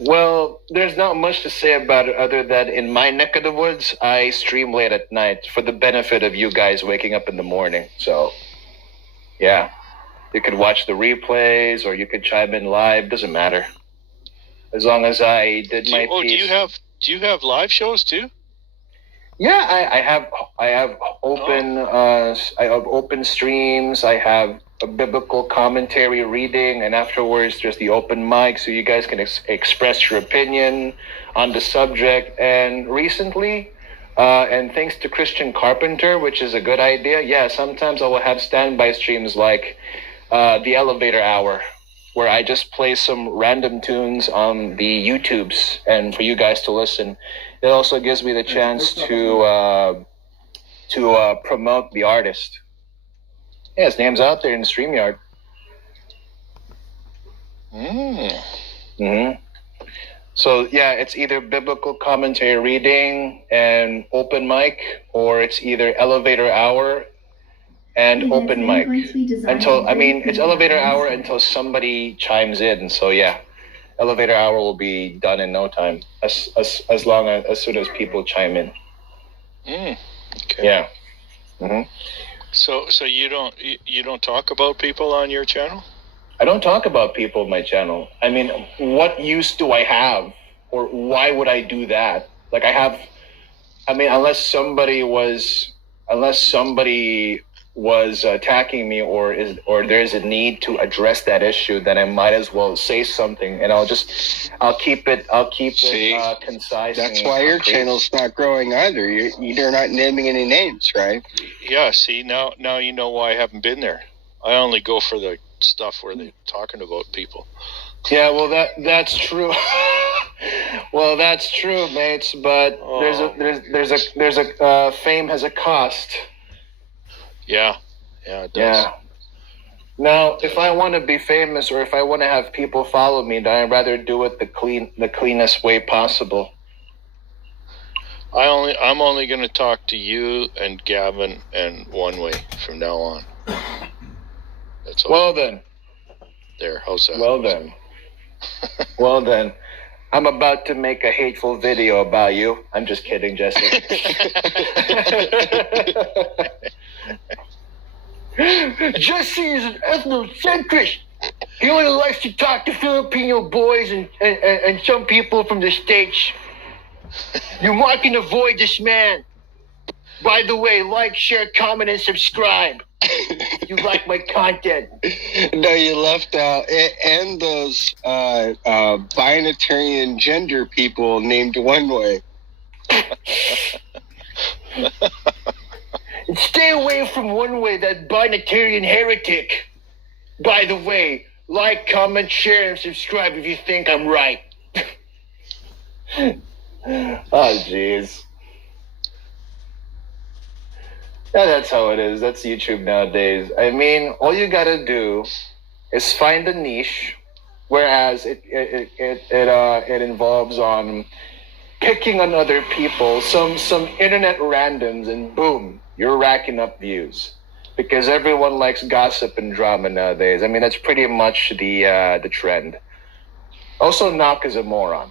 Well, there's not much to say about it other than in my neck of the woods, I stream late at night for the benefit of you guys waking up in the morning. So, yeah, you could watch the replays or you could chime in live. Doesn't matter. As long as I did my piece. Do you have live shows too? Yeah, I have open I have open streams. I have a biblical commentary reading, and afterwards there's the open mic, so you guys can express your opinion on the subject. And recently, and thanks to Christian Carpenter, which is a good idea. Yeah, sometimes I will have standby streams like the Elevator Hour, where I just play some random tunes on the YouTubes and for you guys to listen. It also gives me the chance to promote the artist. Yeah, his name's out there in the StreamYard. So yeah, it's either biblical commentary reading and open mic, or it's either Elevator Hour and open mic it's Elevator Hour until somebody chimes in. So yeah, Elevator Hour will be done in no time, as soon as people chime in. Okay. Yeah. So you don't talk about people on your channel? I don't talk about people on my channel. I mean, what use do I have, or why would I do that? Like unless somebody was attacking me, or there's a need to address that issue, then I might as well say something, and I'll keep it concise. That's why your channel's not growing either. You're not naming any names, right? Yeah. See, now you know why I haven't been there. I only go for the stuff where they're talking about people. Yeah, well, that's true. Well, that's true, mates. But there's a fame has a cost. Yeah, it does. Yeah. Now, if I want to be famous or if I want to have people follow me, then I'd rather do it the cleanest way possible. I'm only going to talk to you and Gavin and One Way from now on. That's all. Well then. There, how's that? Well then. Well then. I'm about to make a hateful video about you. I'm just kidding, Jesse. Jesse is an ethnocentrist. He only likes to talk to Filipino boys and some people from the States. You're marking avoid this man. By the way, like, share, comment, and subscribe. If you like my content. No, you left out and those binatarian gender people named One Way. And stay away from One Way, that binatarian heretic. By the way, like, comment, share, and subscribe if you think I'm right. Oh, jeez. Yeah, that's how it is. That's YouTube nowadays. I mean, all you gotta do is find a niche, whereas it involves on picking on other people, some internet randoms, and boom, you're racking up views. Because everyone likes gossip and drama nowadays. I mean, that's pretty much the trend. Also, Knock is a moron.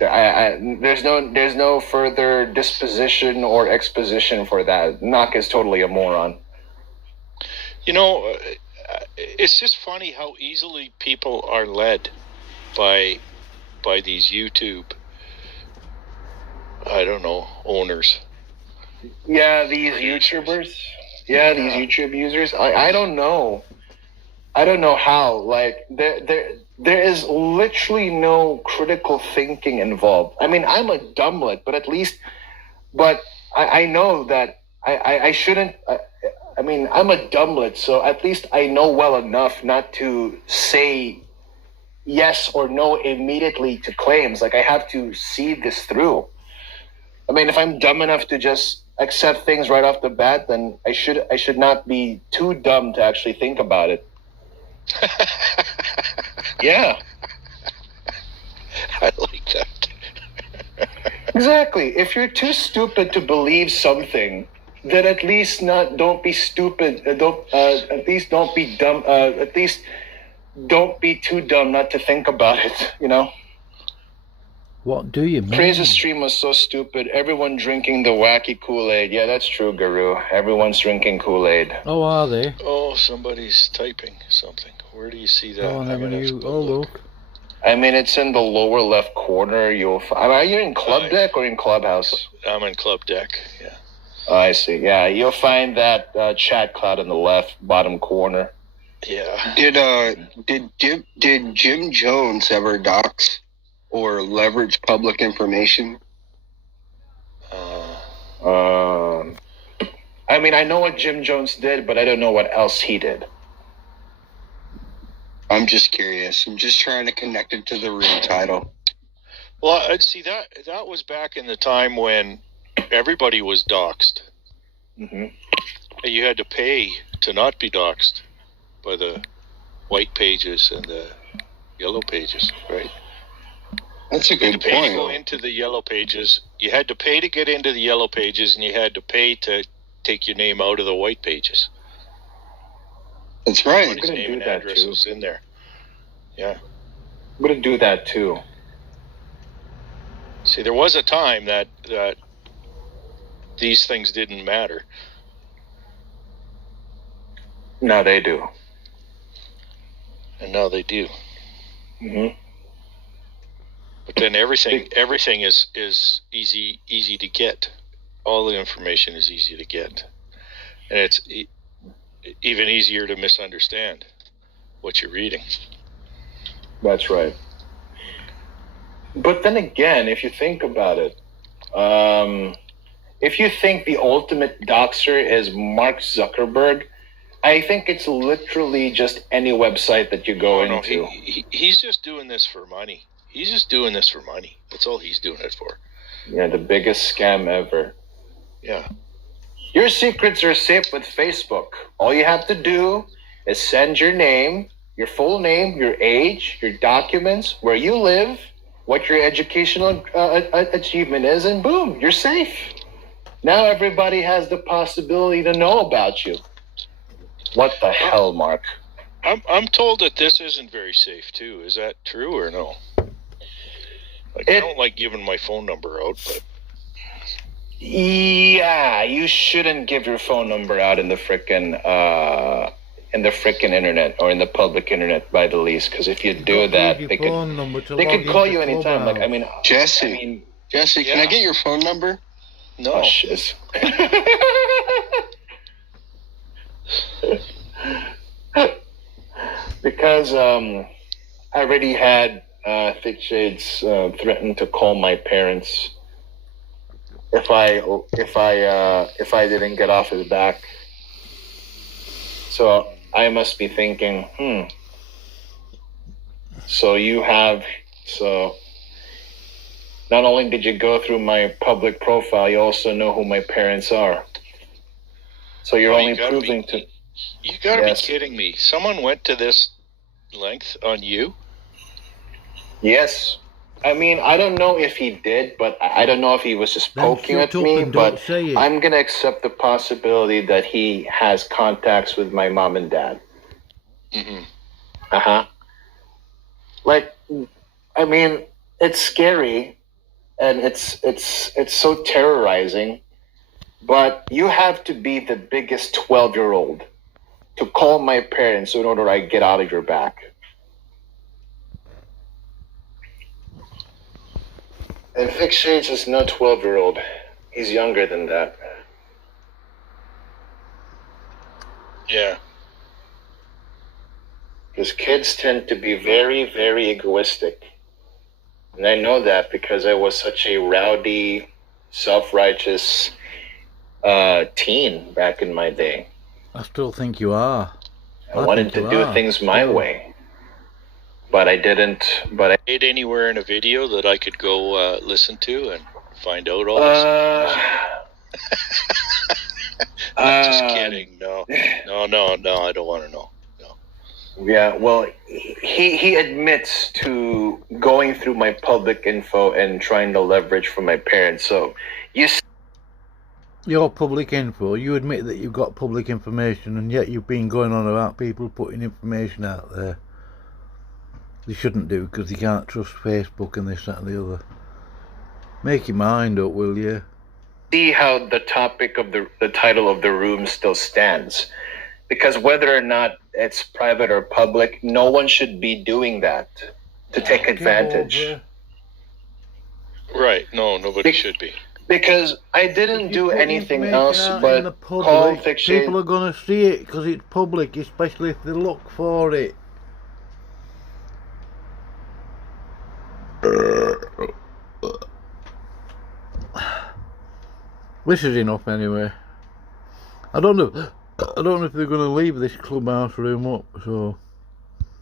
There's no further disposition or exposition for that. Knock is totally a moron. You know, it's just funny how easily people are led by these YouTube, I don't know, owners. Yeah, these YouTubers. Yeah, these YouTube users. I don't know. I don't know how. Like there is literally no critical thinking involved. I mean, I'm a dumblet, but I know that I shouldn't. I mean, I'm a dumblet, so at least I know well enough not to say yes or no immediately to claims. Like, I have to see this through. I mean, if I'm dumb enough to just accept things right off the bat, then I should not be too dumb to actually think about it. Yeah. I like that. Exactly. If you're too stupid to believe something, then at least don't be stupid. At least don't be dumb. At least don't be too dumb not to think about it. You know. What do you mean? Praise's stream was so stupid. Everyone drinking the wacky Kool-Aid. Yeah, that's true, Guru. Everyone's drinking Kool-Aid. Oh, are they? Oh, somebody's typing something. Where do you see that? Oh, look. I mean, it's in the lower left corner. Are you in Club Deck or in Clubhouse? I'm in Club Deck, yeah. Oh, I see. Yeah, you'll find that chat cloud in the left bottom corner. Yeah. Did Jim Jones ever dox or leverage public information? I mean, I know what Jim Jones did, but I don't know what else he did. I'm just curious. I'm just trying to connect it to the room title. Well, I'd see that was back in the time when everybody was doxxed. Mm-hmm. You had to pay to not be doxxed by the white pages and the yellow pages, right? That's a good You had to pay to go point. into the yellow pages. You had to pay to get into the yellow pages, and you had to pay to take your name out of the white pages. That's right. His name and address was in there. Yeah. I'm going to do that too. See, there was a time that these things didn't matter. Now they do. And now they do. Mm-hmm. But then everything is easy to get. All the information is easy to get. And it's even easier to misunderstand what you're reading. That's right. But then again, if you think about it, if you think the ultimate doxer is Mark Zuckerberg, I think it's literally just any website that you go No, into. he's just doing this for money. He's just doing this for money. That's all he's doing it for. Yeah, the biggest scam ever. Yeah. Your secrets are safe with Facebook. All you have to do is send your name, your full name, your age, your documents, where you live, what your educational achievement is, and boom, you're safe. Now everybody has the possibility to know about you. What the hell, Mark? I'm told that this isn't very safe too. Is that true or no? Like, I don't like giving my phone number out, but yeah, you shouldn't give your phone number out in the frickin' internet or in the public internet by the least. Because if you do that, they could call you anytime. Like, I mean, Jesse, can I get your phone number? no. Oh, shiz. Because I already had Thick Shades threaten to call my parents if I didn't get off his back. So I must be thinking, So not only did you go through my public profile, you also know who my parents are. So you're only proving to. You gotta be kidding me. Someone went to this length on you? Yes. I mean, I don't know if he did, but I don't know if he was just poking at me, but I'm going to accept the possibility that he has contacts with my mom and dad. Mm-hmm. Uh-huh. Like, I mean, it's scary, and it's so terrorizing, but you have to be the biggest 12-year-old to call my parents in order I get out of your back. And Thick Shades is no 12-year-old. He's younger than that. Yeah. Because kids tend to be very, very egoistic. And I know that because I was such a rowdy, self-righteous teen back in my day. I still think you are. I wanted to do things my way. But I didn't. But I It anywhere in a video that I could go listen to and find out all this? Just kidding. No, I don't want to know. No. Yeah, well, he admits to going through my public info and trying to leverage from my parents. So your public info, you admit that you've got public information, and yet you've been going on about people putting information out there. They shouldn't do, because you can't trust Facebook and this, that and the other. Make your mind up, will you? See how the topic of the title of the room still stands. Because whether or not it's private or public, no one should be doing that to take advantage. Right, no, nobody should be. Because I didn't do anything else but call Thick Shades. People are going to see it because it's public, especially if they look for it. This is enough anyway. I don't know if they're going to leave this clubhouse room up. So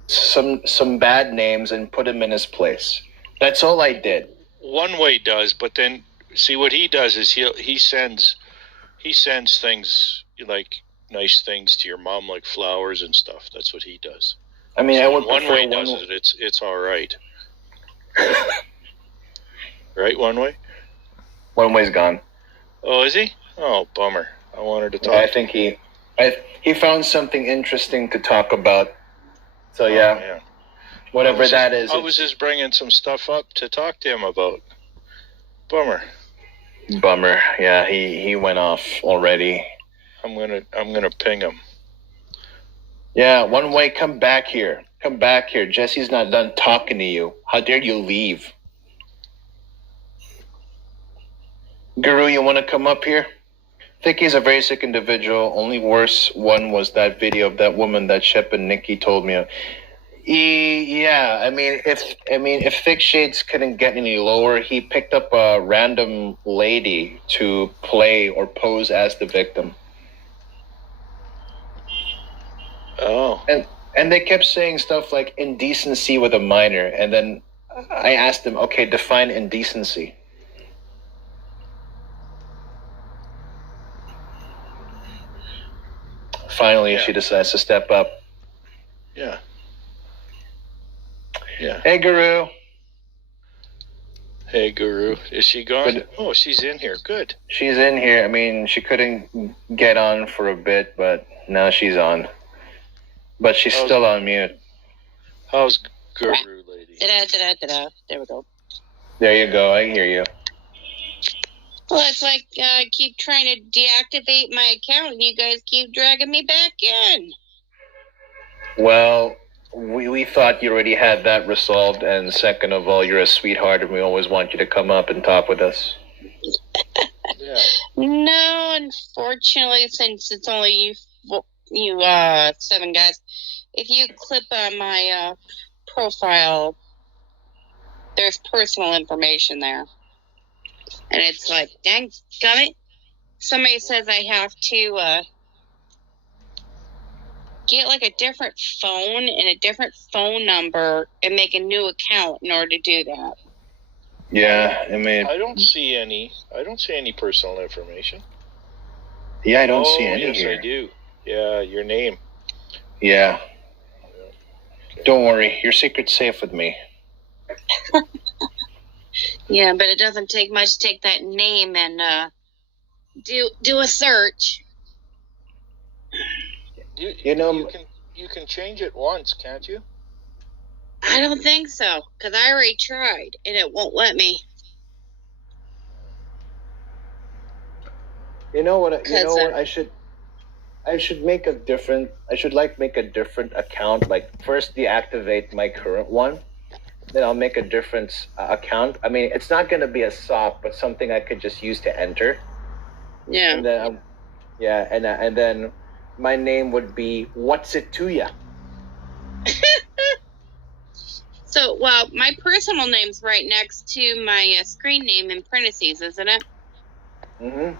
some bad names and put him in his place. That's all I did. One way does, but then see what he does is he sends things like nice things to your mom, like flowers and stuff. That's what he does. I mean, so I would one prefer way does it. It's all right. Right, one way. One way's gone. Oh, is he? Oh, bummer. I wanted to talk. I think he found something interesting to talk about. So yeah. Whatever that is. I was just bringing some stuff up to talk to him about. Bummer. Yeah, he went off already. I'm gonna ping him. Yeah, one way. Come back here. Jesse's not done talking to you. How dare you leave? Guru, you want to come up here? Thickie's a very sick individual. Only worse one was that video of that woman that Shep and Nikki told me. Yeah, I mean, if Thick Shades couldn't get any lower, he picked up a random lady to play or pose as the victim. Oh. And they kept saying stuff like indecency with a minor, and then I asked them, okay, define indecency. Finally, Yeah. she decides to step up. Yeah. Yeah. Hey, Guru. Hey, Guru. Is she gone? Good. Oh, she's in here. Good. She's in here. I mean, she couldn't get on for a bit, but now she's on. But she's still on mute. How's Guru, lady? Da-da-da-da-da. There we go. There you go. I hear you. Well, it's like I keep trying to deactivate my account, and you guys keep dragging me back in. Well, we thought you already had that resolved, and second of all, you're a sweetheart, and we always want you to come up and talk with us. Yeah. No, unfortunately, since it's only you 7 guys, if you click on my profile, there's personal information there. And it's like, dang gummit. Somebody says I have to get like a different phone and a different phone number and make a new account in order to do that. Yeah, I mean, I don't see any personal information. yeah, I don't see any yes, here. I do. Yeah, your name. Yeah. Okay. Don't worry, your secret's safe with me. Yeah, but it doesn't take much to take that name and do a search. You know, you can change it once, can't you? I don't think so, because I already tried and it won't let me. You know what? I should make a different. I should make a different account. Like first deactivate my current one, then I'll make a different account. I mean, it's not going to be a sock, but something I could just use to enter. Yeah. And then, and then my name would be What's It To Ya? So, well, my personal name's right next to my screen name in parentheses, isn't it?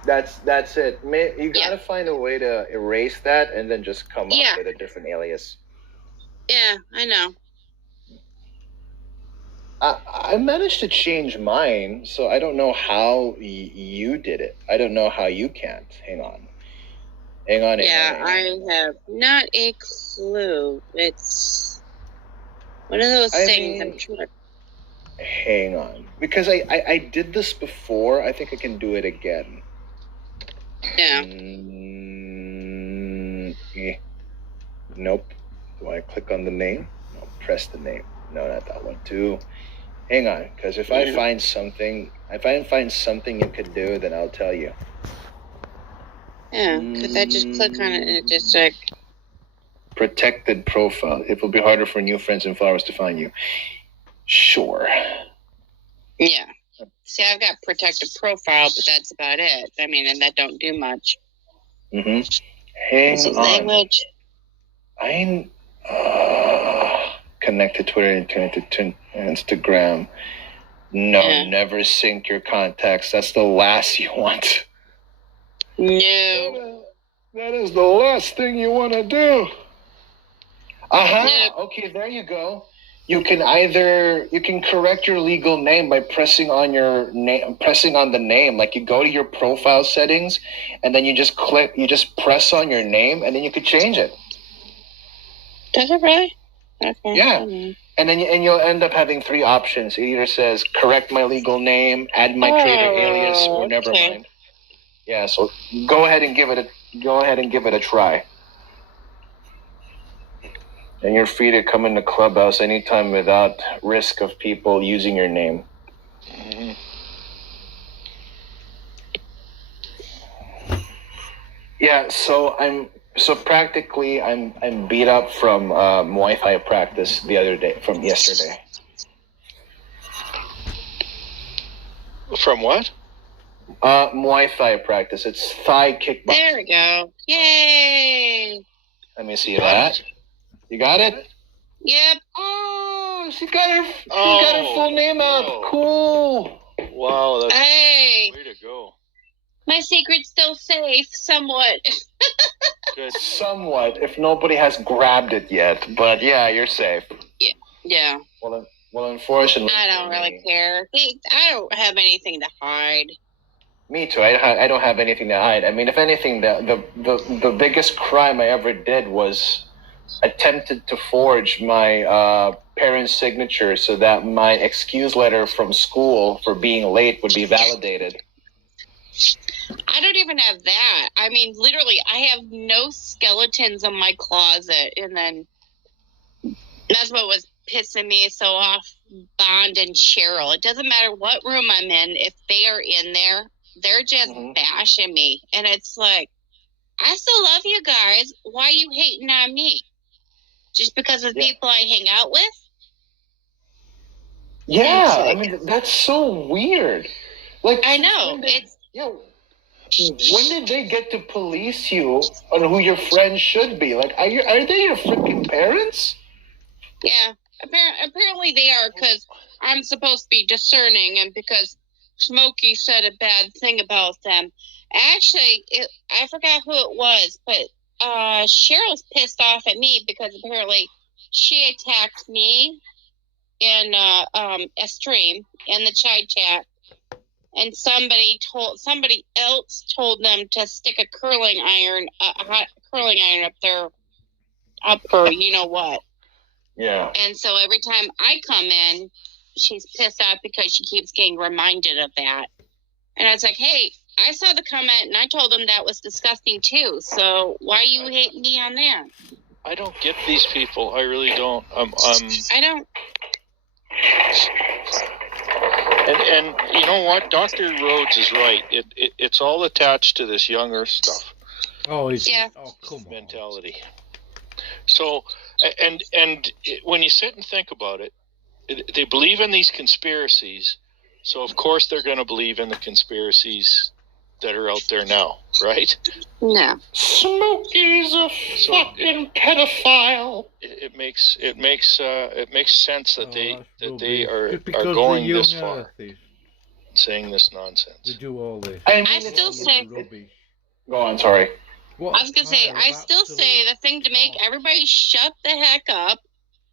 That's it. You gotta find a way to erase that and then just come up with a different alias. Yeah, I know. I managed to change mine, so I don't know how you did it. I don't know how you can't. Hang on. Yeah, I have not a clue. It's one of those things. I'm sure. Hang on, because I did this before. I think I can do it again. Yeah. Nope. Do I click on the name? No, press the name. No, not that one too. Hang on, because if I find something you could do, then I'll tell you. Yeah, because I just click on it and it just like protected profile. It will be harder for new friends and followers to find you. Sure. Yeah. See, I've got protected profile, but that's about it. I mean, and that don't do much. Hang on. Language. I'm connected to Twitter and connected to Instagram. No, never sync your contacts. That's the last you want. No. That is the last thing you want to do. No. Okay, there you go. You can correct your legal name by pressing on the name. Like you go to your profile settings and then you just press on your name and then you could change it. Does it really? Okay. Yeah. And then you'll end up having 3 options. It either says correct my legal name, add my trader alias, or never mind. Yeah, so go ahead and give it a try. And you're free to come into Clubhouse anytime without risk of people using your name. Yeah, so I'm practically I'm beat up from Muay Thai practice from yesterday. From what? Muay Thai practice. It's Thai kickboxing. There we go. Yay! Let me see that. You got it? Yep. Oh, she got her full name out. Cool. Wow, that's Hey. way to go. My secret's still safe, somewhat. Good. Somewhat, if nobody has grabbed it yet. But yeah, you're safe. Yeah. Well, unfortunately, I don't really care. I don't have anything to hide. Me too. I don't have anything to hide. I mean, if anything, the biggest crime I ever did was attempted to forge my parents' signature so that my excuse letter from school for being late would be validated. I don't even have that. I mean, literally, I have no skeletons in my closet, and then that's what was pissing me so off. Bond and Cheryl. It doesn't matter what room I'm in. If they are in there, they're just bashing me, and it's like, I still love you guys. Why are you hating on me? Just because of the people I hang out with? Yeah, I mean, that's so weird. Like, I know. When did they get to police you on who your friends should be? Like, are they your freaking parents? Yeah, apparently they are, because I'm supposed to be discerning, and because Smokey said a bad thing about them. Actually, I forgot who it was, but Cheryl's pissed off at me because apparently she attacked me in a stream in the chide chat, and somebody else told them to stick a hot curling iron up for you know what. Yeah. And so every time I come in, she's pissed off because she keeps getting reminded of that. And I was like, hey, I saw the comment and I told them that was disgusting too. So why are you hating me on that? I don't get these people. I really don't. I don't. And you know what? Dr. Rhodes is right. It's all attached to this young Earth stuff. Oh, yeah. Oh, come on. Mentality. So, and when you sit and think about it, they believe in these conspiracies. So of course they're going to believe in the conspiracies that are out there now, right? No. Smokey's a fucking pedophile. It makes sense that they are going this far, saying this nonsense. They do all this. I still say. Go on, sorry. I was gonna say, I still say the thing to make everybody shut the heck up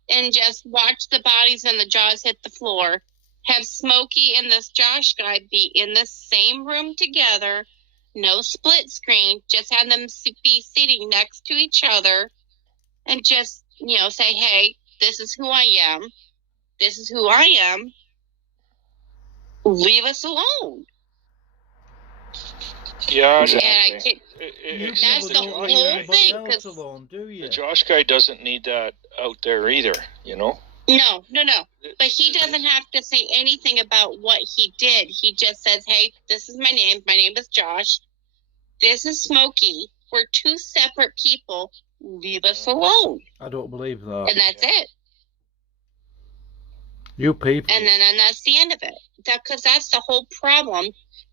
and just watch the bodies and the jaws hit the floor. Have Smokey and this Josh guy be in the same room together, no split screen, just have them be sitting next to each other, and just, say, hey, this is who I am. This is who I am. Leave us alone. Yeah, exactly. That's the whole thing. The Josh guy doesn't need that out there either, No. But he doesn't have to say anything about what he did. He just says, hey, this is my name. My name is Josh. This is Smokey. We're two separate people. Leave us alone. I don't believe that. And that's it. You people. And that's the end of it. Because that's the whole problem.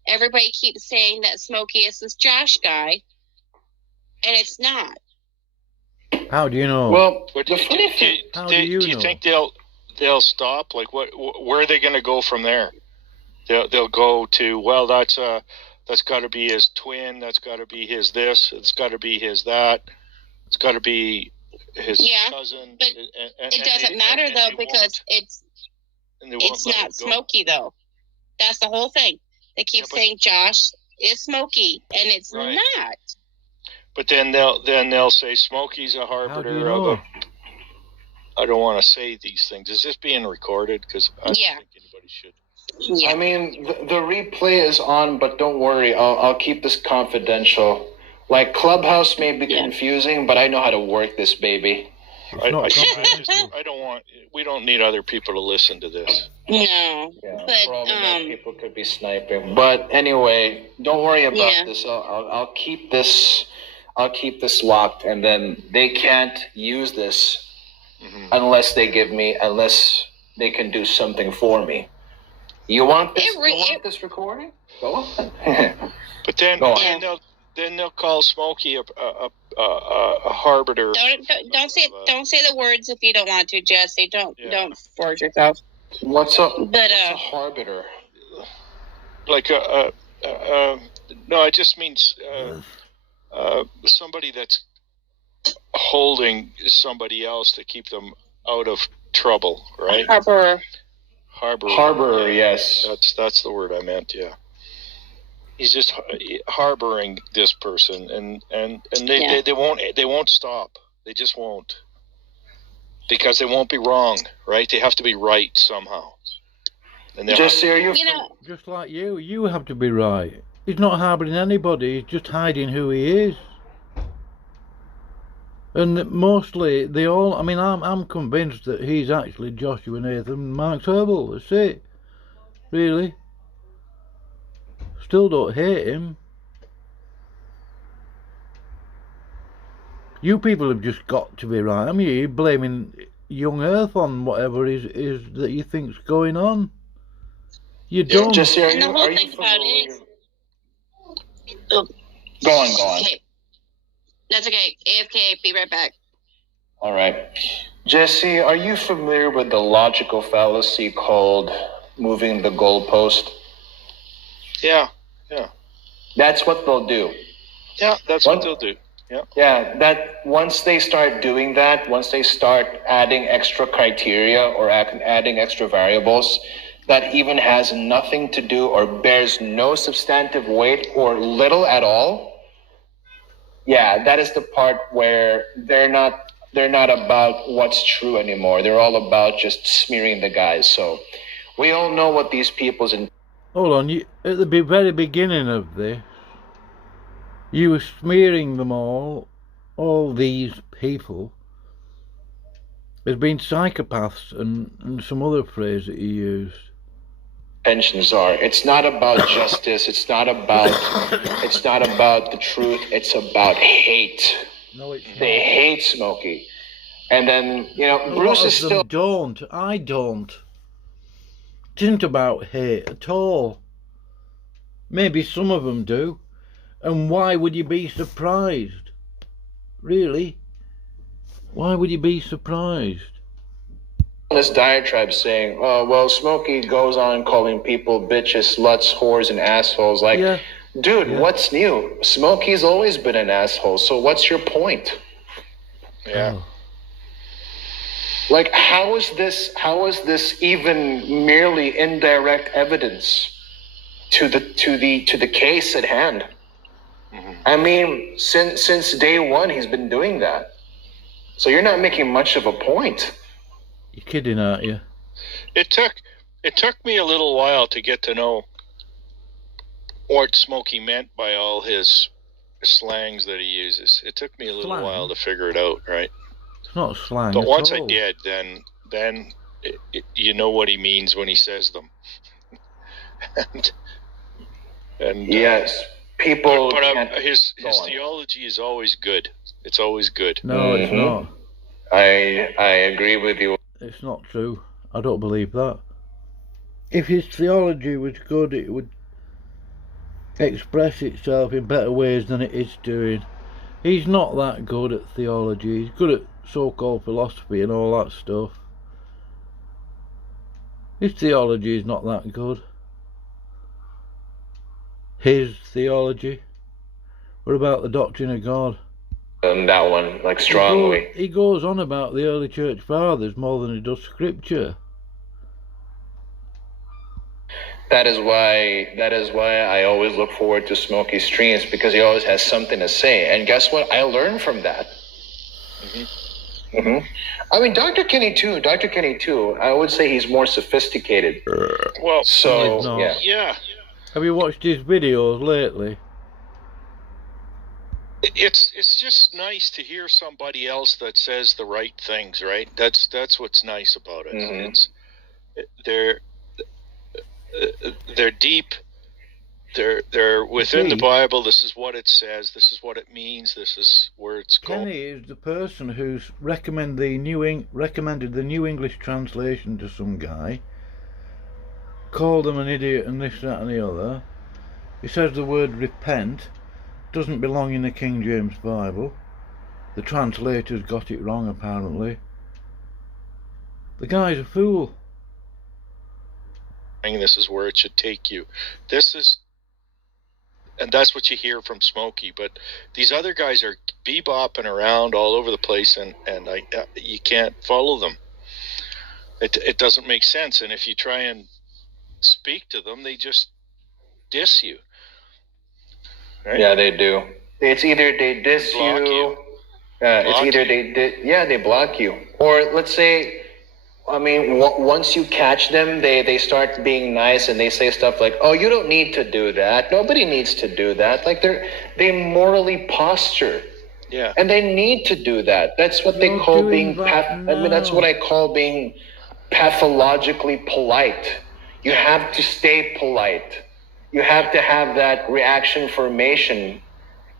Everybody keeps saying that Smokey is this Josh guy, and it's not. How do you know? Well, do you think they'll stop? Like, where are they going to go from there? They'll go to, well, that's got to be his twin. That's got to be his this. It's got to be his that. It's got to be his cousin. But it doesn't matter though, because it's not Smokey though. That's the whole thing. They keep saying Josh is Smokey, and it's not. But then they'll say Smokey's a harbinger of a. I don't want to say these things. Is this being recorded? Because I don't think anybody should. Yeah. I mean, the replay is on, but don't worry. I'll keep this confidential. Like, Clubhouse may be confusing, but I know how to work this baby. I don't want. We don't need other people to listen to this. No, yeah, but probably people could be sniping. But anyway, don't worry about this. I'll keep this. I'll keep this locked, and then they can't use this unless they can do something for me. You want this? You want this recording? Go on. But then they'll call Smokey a harbinger. Don't say the words if you don't want to, Jesse. Don't force yourself. What's a harbinger? Like No, it just means somebody that's holding somebody else to keep them out of trouble, right? Harbor, yes. That's the word I meant. Yeah, he's just harboring this person, and they won't stop. They just won't, because they won't be wrong, right? They have to be right somehow. And Jesse, are you? Just like you have to be right. He's not harbouring anybody. He's just hiding who he is. And mostly they all. I mean, I'm convinced that he's actually Joshua Nathan Mark Turnbull. That's it. Really. Still don't hate him. You people have just got to be right. I mean, you're blaming young Earth on whatever is that you think's going on. You don't. Jesse, And the whole thing about it is... Oh. Go on. Okay. That's okay. AFK, be right back. All right. Jesse, are you familiar with the logical fallacy called moving the goalpost? Yeah. That's what they'll do. Yeah, that's what they'll do. Yeah. Yeah, that once they start doing that, once they start adding extra criteria or adding extra variables that even has nothing to do or bears no substantive weight or little at all, yeah, that is the part where they're not about what's true anymore. They're all about just smearing the guys. So we all know what these people's Hold on, at the very beginning of this, you were smearing them all these people, as being psychopaths and some other phrase that you used. intentions are. It's not about justice. It's not about the truth. It's about hate. No, it's not. They hate Smokey. And then, Bruce is still... don't. I don't. It isn't about hate at all. Maybe some of them do. And why would you be surprised? Really? Why would you be surprised? This diatribe saying, oh, well, Smokey goes on calling people bitches, sluts, whores, and assholes. Like, yeah. Dude, what's new? Smokey's always been an asshole, so what's your point? Yeah. Oh. Like, how is this even merely indirect evidence to the case at hand? Mm-hmm. I mean, since day one, he's been doing that. So you're not making much of a point. You're kidding, aren't you? It took me a little while to get to know what Smokey meant by all his slangs that he uses. It took me a little while to figure it out, right? It's not slang. But once all. I did, then you know what he means when he says them. and yes, people. But his theology is always good. It's always good. No, it's not. I agree with you. It's not true. I don't believe that. If his theology was good, it would express itself in better ways than it is doing. He's not that good at theology. He's good at so-called philosophy and all that stuff. His theology is not that good. His theology. What about the doctrine of God? That one, like, strongly. He goes on about the early church fathers more than he does scripture. That is why I always look forward to Smokey's streams, because he always has something to say. And guess what? I learn from that. Mm-hmm. Mm-hmm. I mean, Dr. Kenny too. I would say he's more sophisticated. Well, so yeah. Have you watched his videos lately? It's just nice to hear somebody else that says the right things, right? That's what's nice about it. Mm-hmm. They're deep. They're within the Bible. This is what it says. This is what it means. This is where it's going. Kenny is the person who's recommended the New English translation to some guy. Called them an idiot and this, that, and the other. He says the word repent doesn't belong in the King James Bible. The translators got it wrong, apparently. The guy's a fool. This is where it should take you. This is And that's what you hear from Smokey. But these other guys are bebopping around all over the place, and you can't follow them. It doesn't make sense. And if you try and speak to them, they just diss you. Right? Yeah, they do. It's either they diss Block you. It's Block either you. they block you, or let's say, I mean, once you catch them, they start being nice and they say stuff like, "Oh, you don't need to do that. Nobody needs to do that." Like they morally posture, Yeah. and they need to do that. That's what they You're call doing being. that I mean, that's now. what I call being pathologically polite. You have to stay polite. You have to have that reaction formation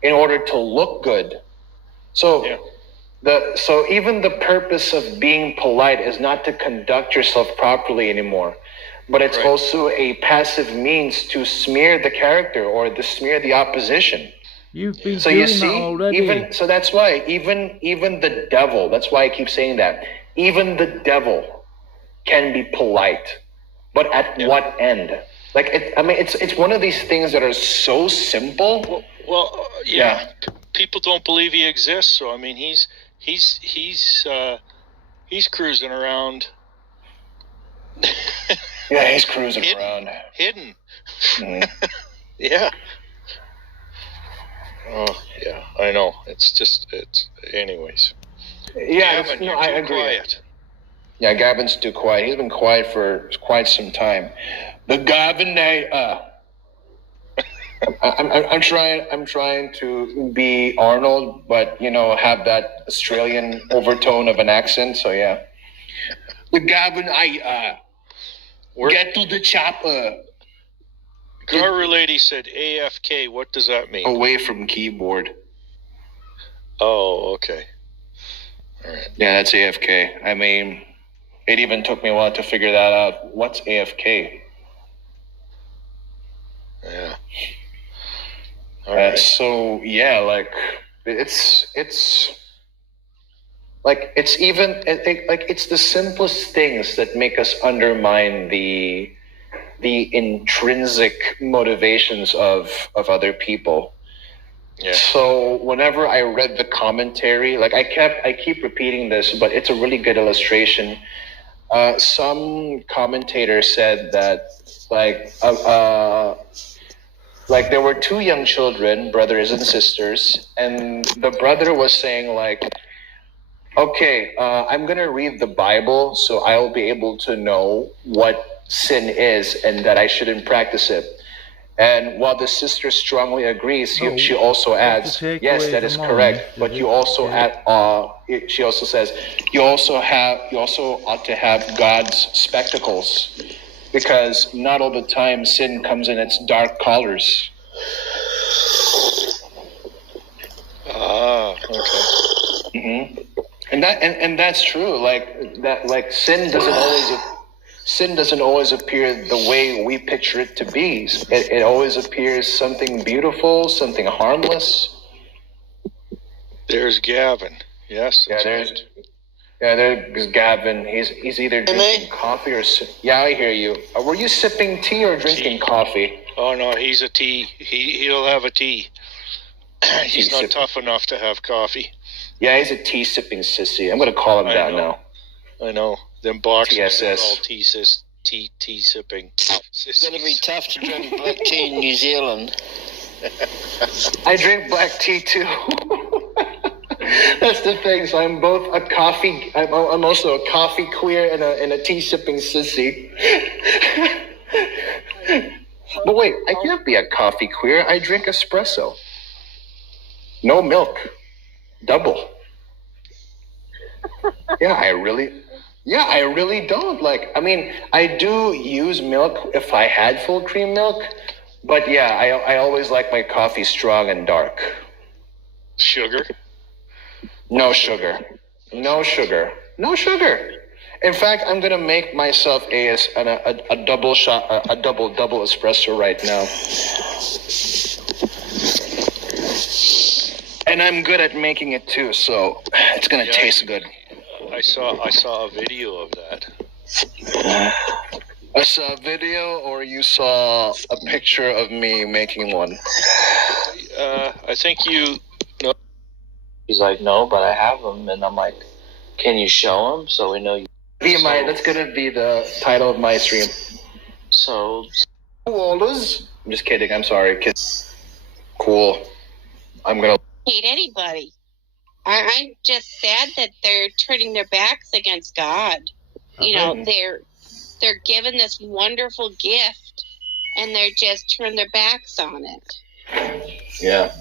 in order to look good. So. Yeah. So even the purpose of being polite is not to conduct yourself properly anymore, but it's Right. also a passive means to smear the character or to smear the opposition. You've been So doing you that see, already. so that's why even the devil. That's why I keep saying that. Even the devil can be polite, but at what end? Like I mean, it's one of these things that are so simple. Well, yeah. People don't believe he exists. So I mean, he's cruising around. Yeah, he's cruising around. Hidden. Mhm. Yeah. Oh, yeah. I know. It's anyways. Yeah, Gavin, no, you're I too agree. quiet. Yeah, Gavin's too quiet. He's been quiet for quite some time. The Gavin, I'm trying to be Arnold, but have that Australian overtone of an accent. So yeah, the Gavin, get to the chopper. Guru lady said AFK. What does that mean? Away from keyboard. Oh, okay. All right. Yeah, that's AFK. I mean, it even took me a while to figure that out. What's AFK? Yeah. All right. So yeah, like it's like it's the simplest things that make us undermine the intrinsic motivations of other people. Yeah. So whenever I read the commentary, like I keep repeating this, but it's a really good illustration. Some commentator said that like there were two young children, brothers and sisters, and the brother was saying like, okay, I'm going to read the Bible so I'll be able to know what sin is and that I shouldn't practice it. And while the sister strongly agrees, she also adds, yes, that is correct. But you also add, she also says, you also ought to have God's spectacles, because not all the time sin comes in its dark colors. Ah, okay. Mm-hmm. And that's true. Like sin doesn't always appear the way we picture it to be. It always appears something beautiful, something harmless. There's Gavin. Yes. There's Gavin. He's either drinking coffee or yeah, I hear you. Were you sipping tea or drinking coffee? Oh no, he's a tea. He'll have a tea. He's not tough enough to have coffee. Yeah, he's a tea sipping sissy. I'm gonna call him that now. I know. Them boxers are TSS. all tea sipping. It's going to be tough to drink black tea in New Zealand. I drink black tea too. That's the thing. So I'm both a coffee. I'm also a coffee queer and a tea sipping sissy. But wait, I can't be a coffee queer. I drink espresso. No milk. Double. Yeah, I really don't. Like, I mean, I do use milk if I had full cream milk, but yeah, I always like my coffee strong and dark. Sugar? No sugar. No sugar. No sugar. In fact, I'm gonna make myself a double shot, a double espresso right now. And I'm good at making it too, so it's gonna taste good. I saw a video of that. I saw a video, or you saw a picture of me making one? I think you know. He's like, no, but I have them. And I'm like, can you show them so we know you? That's gonna be the title of my stream. So. Koalas? I'm just kidding. I'm sorry. Cool. I'm gonna hate anybody. I'm just sad that they're turning their backs against God. You know, they're given this wonderful gift, and they're just turning their backs on it. Yeah.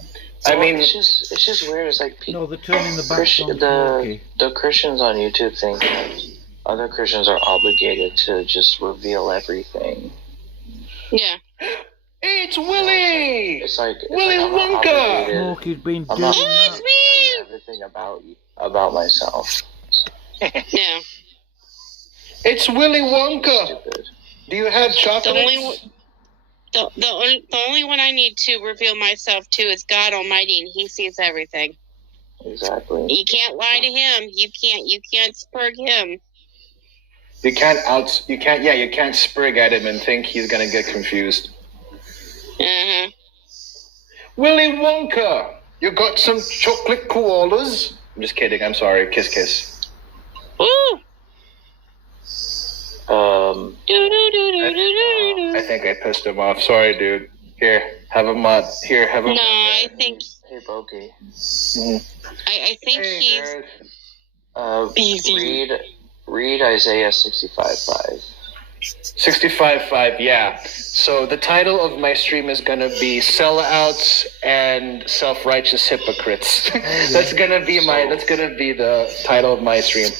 I mean, it's just weird. It's like people. No, they're turning the backs on Smokey. The Christians on YouTube think that other Christians are obligated to just reveal everything. Yeah. It's Willy! It's like Willy Wonka! Smokey's been doing I'm that. everything about myself. Yeah. It's Willy Wonka! Stupid. Do you have chocolate? The only one I need to reveal myself to is God Almighty, and He sees everything. Exactly. You can't lie to Him. You can't spurg Him. You can't sprig at him and think he's gonna get confused. Uh-huh. Willy Wonka! You got some chocolate koalas? I'm just kidding, I'm sorry. Kiss, kiss. Ooh! I think I pissed him off. Sorry, dude. Here, have a mod. Here, have a mod. No, I think... Hey, BOKI. I think he's... Easy. Read Isaiah 65:5. 65.5, yeah. So the title of my stream is gonna be Sellouts and Self-Righteous Hypocrites. That's gonna be the title of my stream.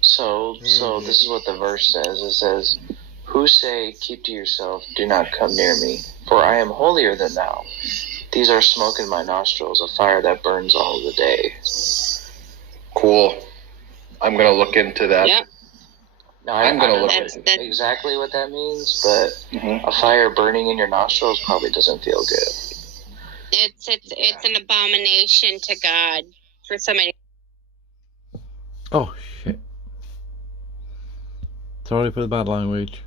So this is what the verse says. It says, "Who say, keep to yourself, do not come near me, for I am holier than thou. These are smoke in my nostrils, a fire that burns all the day." Cool. I'm gonna look into that. Yep. Now, I don't know exactly what that means, but a fire burning in your nostrils probably doesn't feel good. It's an abomination to God for somebody. Oh shit! Sorry for the bad language.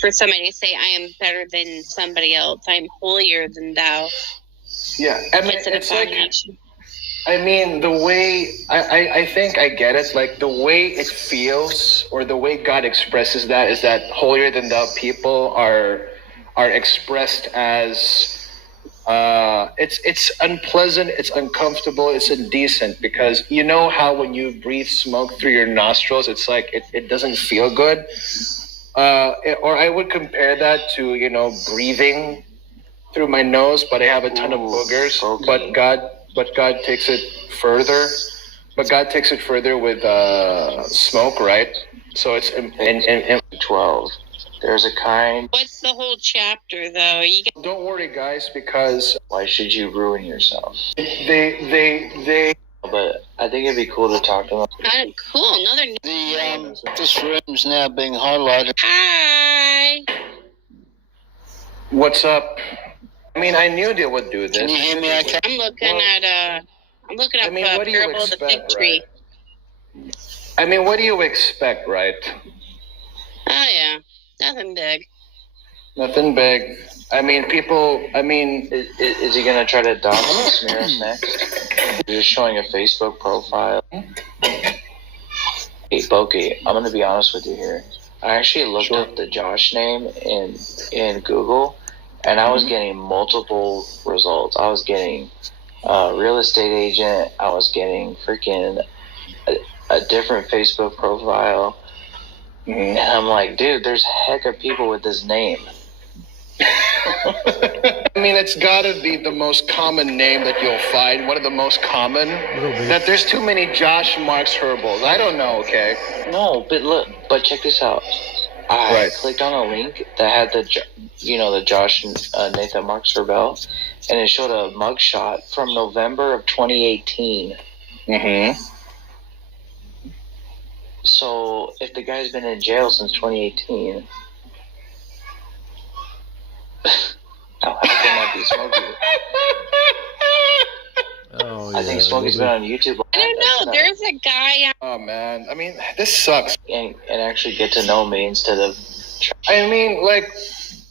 For somebody to say, I am better than somebody else. I am holier than thou. Yeah, I mean, it's like, I mean, the way, I think I get it, like, the way it feels, or the way God expresses that, is that holier than thou people are expressed as, it's unpleasant, it's uncomfortable, it's indecent, because you know how when you breathe smoke through your nostrils, it's like, it doesn't feel good. Or I would compare that to, breathing through my nose, but I have a ton of boogers. Okay. But God takes it further. But God takes it further with smoke, right? So it's in 12. There's a kind. What's the whole chapter, though? Don't worry, guys, because why should you ruin yourself? They. But I think it'd be cool to talk to them. Cool. This room's now being highlighted. Hi. What's up? I mean, I knew they would do this. Can you hear me okay? I'm looking at Parable of the Fig Tree. Right? I mean, what do you expect, right? Oh, yeah. Nothing big. Nothing big. I mean, is he going to try to dox and smear us next? You're just showing a Facebook profile. Hey, BOKI, I'm going to be honest with you here. I actually looked up the Josh name in Google, and I was getting multiple results. I was getting real estate agent. I was getting freaking a different Facebook profile. And I'm like, dude, there's a heck of people with this name. I mean, it's gotta be the most common name that you'll find. One of the most common. That there's too many Josh Marks Herbals. I don't know, okay? No, but look, check this out. I clicked on a link that had the Josh Nathan Marks Rebel, and it showed a mugshot from November of 2018. Mm-hmm. So if the guy's been in jail since 2018, how can that be Smokey? Oh, I think Smokey's been on YouTube. I don't know. There's a guy. Oh man, I mean, this sucks. And actually get to know me instead of. I mean, like,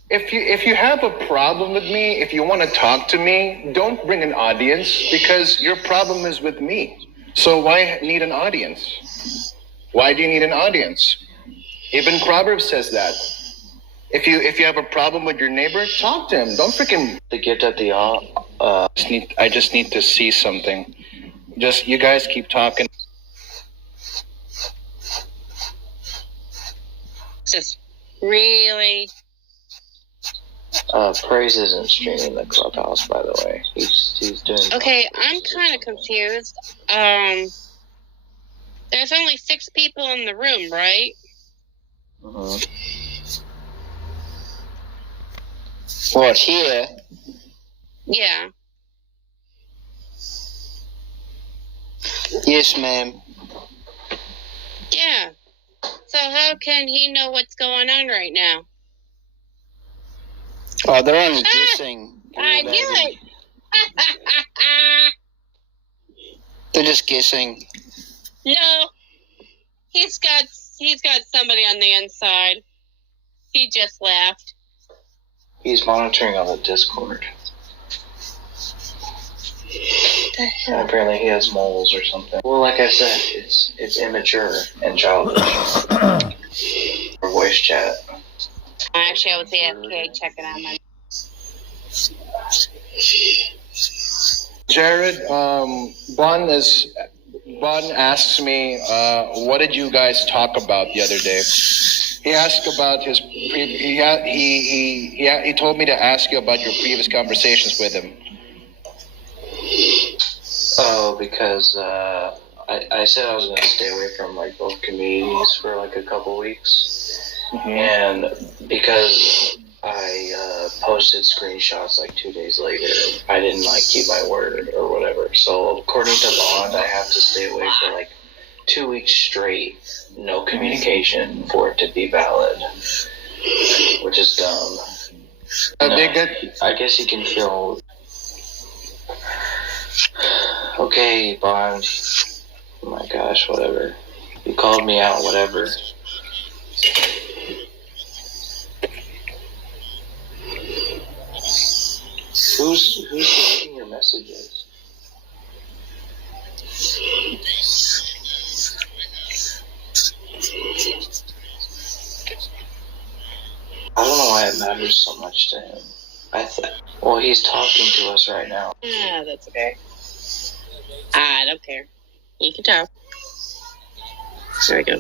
if you have a problem with me, if you want to talk to me, don't bring an audience because your problem is with me. So why need an audience? Why do you need an audience? Even Proverbs says that. If you have a problem with your neighbor, talk to him. Don't freaking. The gift at the I just need to see something. Just you guys keep talking. Just really. Praise isn't streaming the Clubhouse, by the way. He's doing. Okay, I'm kind of confused. There's only 6 people in the room, right? Uh-huh. What, here? Yeah. Yes, ma'am. Yeah. So how can he know what's going on right now? Oh, they're only guessing. I knew it. They're just guessing. No. He's got somebody on the inside. He just left. He's monitoring on the Discord. The hell? And apparently he has moles or something. Well, like I said, it's immature and childish. Or voice chat. Actually, I was AFK checking on my. Jared, Bon asks me, what did you guys talk about the other day? He asked about his. He told me to ask you about your previous conversations with him. Oh, because I said I was going to stay away from like both communities for like a couple weeks, and because I posted screenshots like 2 days later, I didn't like keep my word or whatever. So according to Bond, I have to stay away for like 2 weeks straight, no communication for it to be valid, which is dumb. I guess you can feel. Okay, Bond. Oh my gosh, whatever. You called me out, whatever. Who's deleting your messages? I don't know why it matters so much to him. Well, he's talking to us right now. Ah, that's okay. I don't care. You can talk. There we go.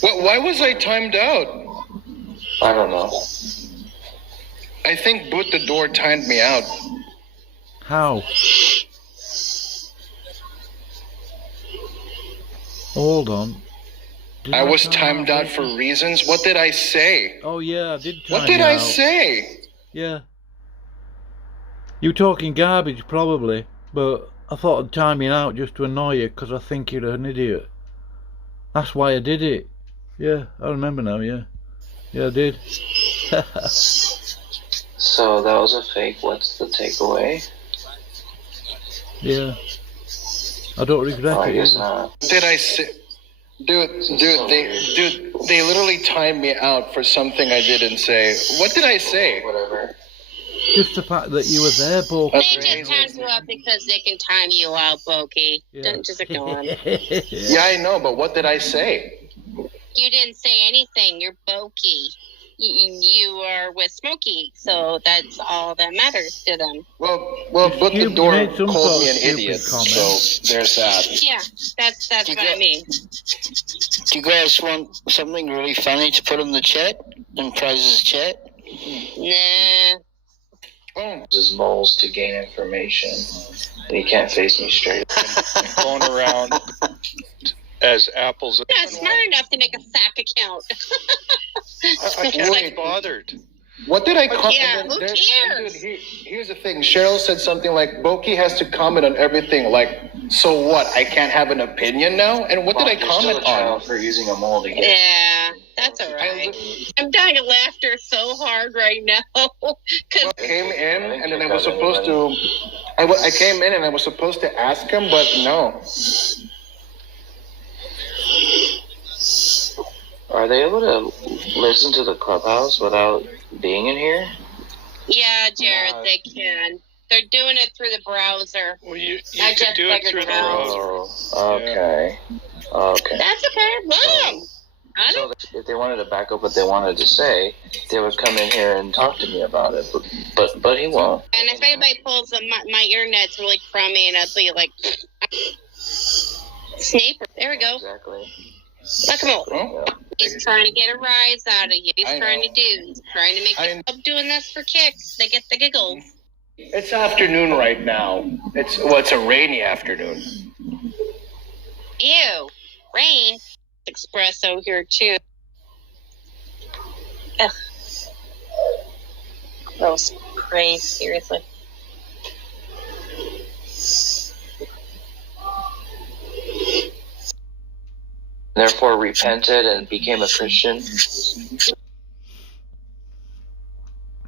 Why was I timed out? I don't know. I think Boot the Door timed me out. How? Hold on. I was timed out for reasons. What did I say? Oh yeah, I did time What did you I out. say? Yeah. You were talking garbage probably, but I thought I'd time you out just to annoy you because I think you're an idiot. That's why I did it. Yeah, I remember now, yeah. Yeah, I did. So that was a fake. What's the takeaway? Yeah. I don't regret I it. guess not. Did I say? Dude, they literally timed me out for something I didn't say. What did I say? Whatever. Just the fact that you were there, Bo. They just timed you out because they can time you out, Boki. Yeah. Don't just ignore them. Yeah, I know, but what did I say? You didn't say anything. You're Boki. You are with Smokey, so that's all that matters to them. Well, Boot the You Door made some called sort me of an stupid idiot, comment. so there's that. Yeah, that's what I mean. Do you guys want something really funny to put in the chat? In Praise's chat? Nah. Oh. Uses moles to gain information. And he can't face me straight. Going around as apples. You're not smart enough to make a FAQ account. I can't be bothered. What did I comment? Yeah, who cares? Here's the thing. Cheryl said something like, "BOKI has to comment on everything." Like, so what? I can't have an opinion now? And what did I comment on? For using a mold again. Yeah, that's all right. I'm dying of laughter so hard right now. I came in and then I was supposed to. I came in and I was supposed to ask him, but no. Are they able to listen to the clubhouse without being in here? Yeah, Jared, they can. They're doing it through the browser. Well, you I can just do it figured through it the out. browser. Oh, okay. Okay. That's okay. Mom! So if they wanted to back up what they wanted to say, they would come in here and talk to me about it. But he won't. And if anybody pulls my internet's really crummy and I'll be like, Snape. There we go. Exactly. Look him up. Oh. He's trying to get a rise out of you. He's I trying know. to do. He's trying to make you stop doing this for kicks. They get the giggles. It's afternoon right now. It's a rainy afternoon. Ew. Rain. Espresso here too. Ugh. Gross. Praise. Seriously. Therefore repented and became a Christian.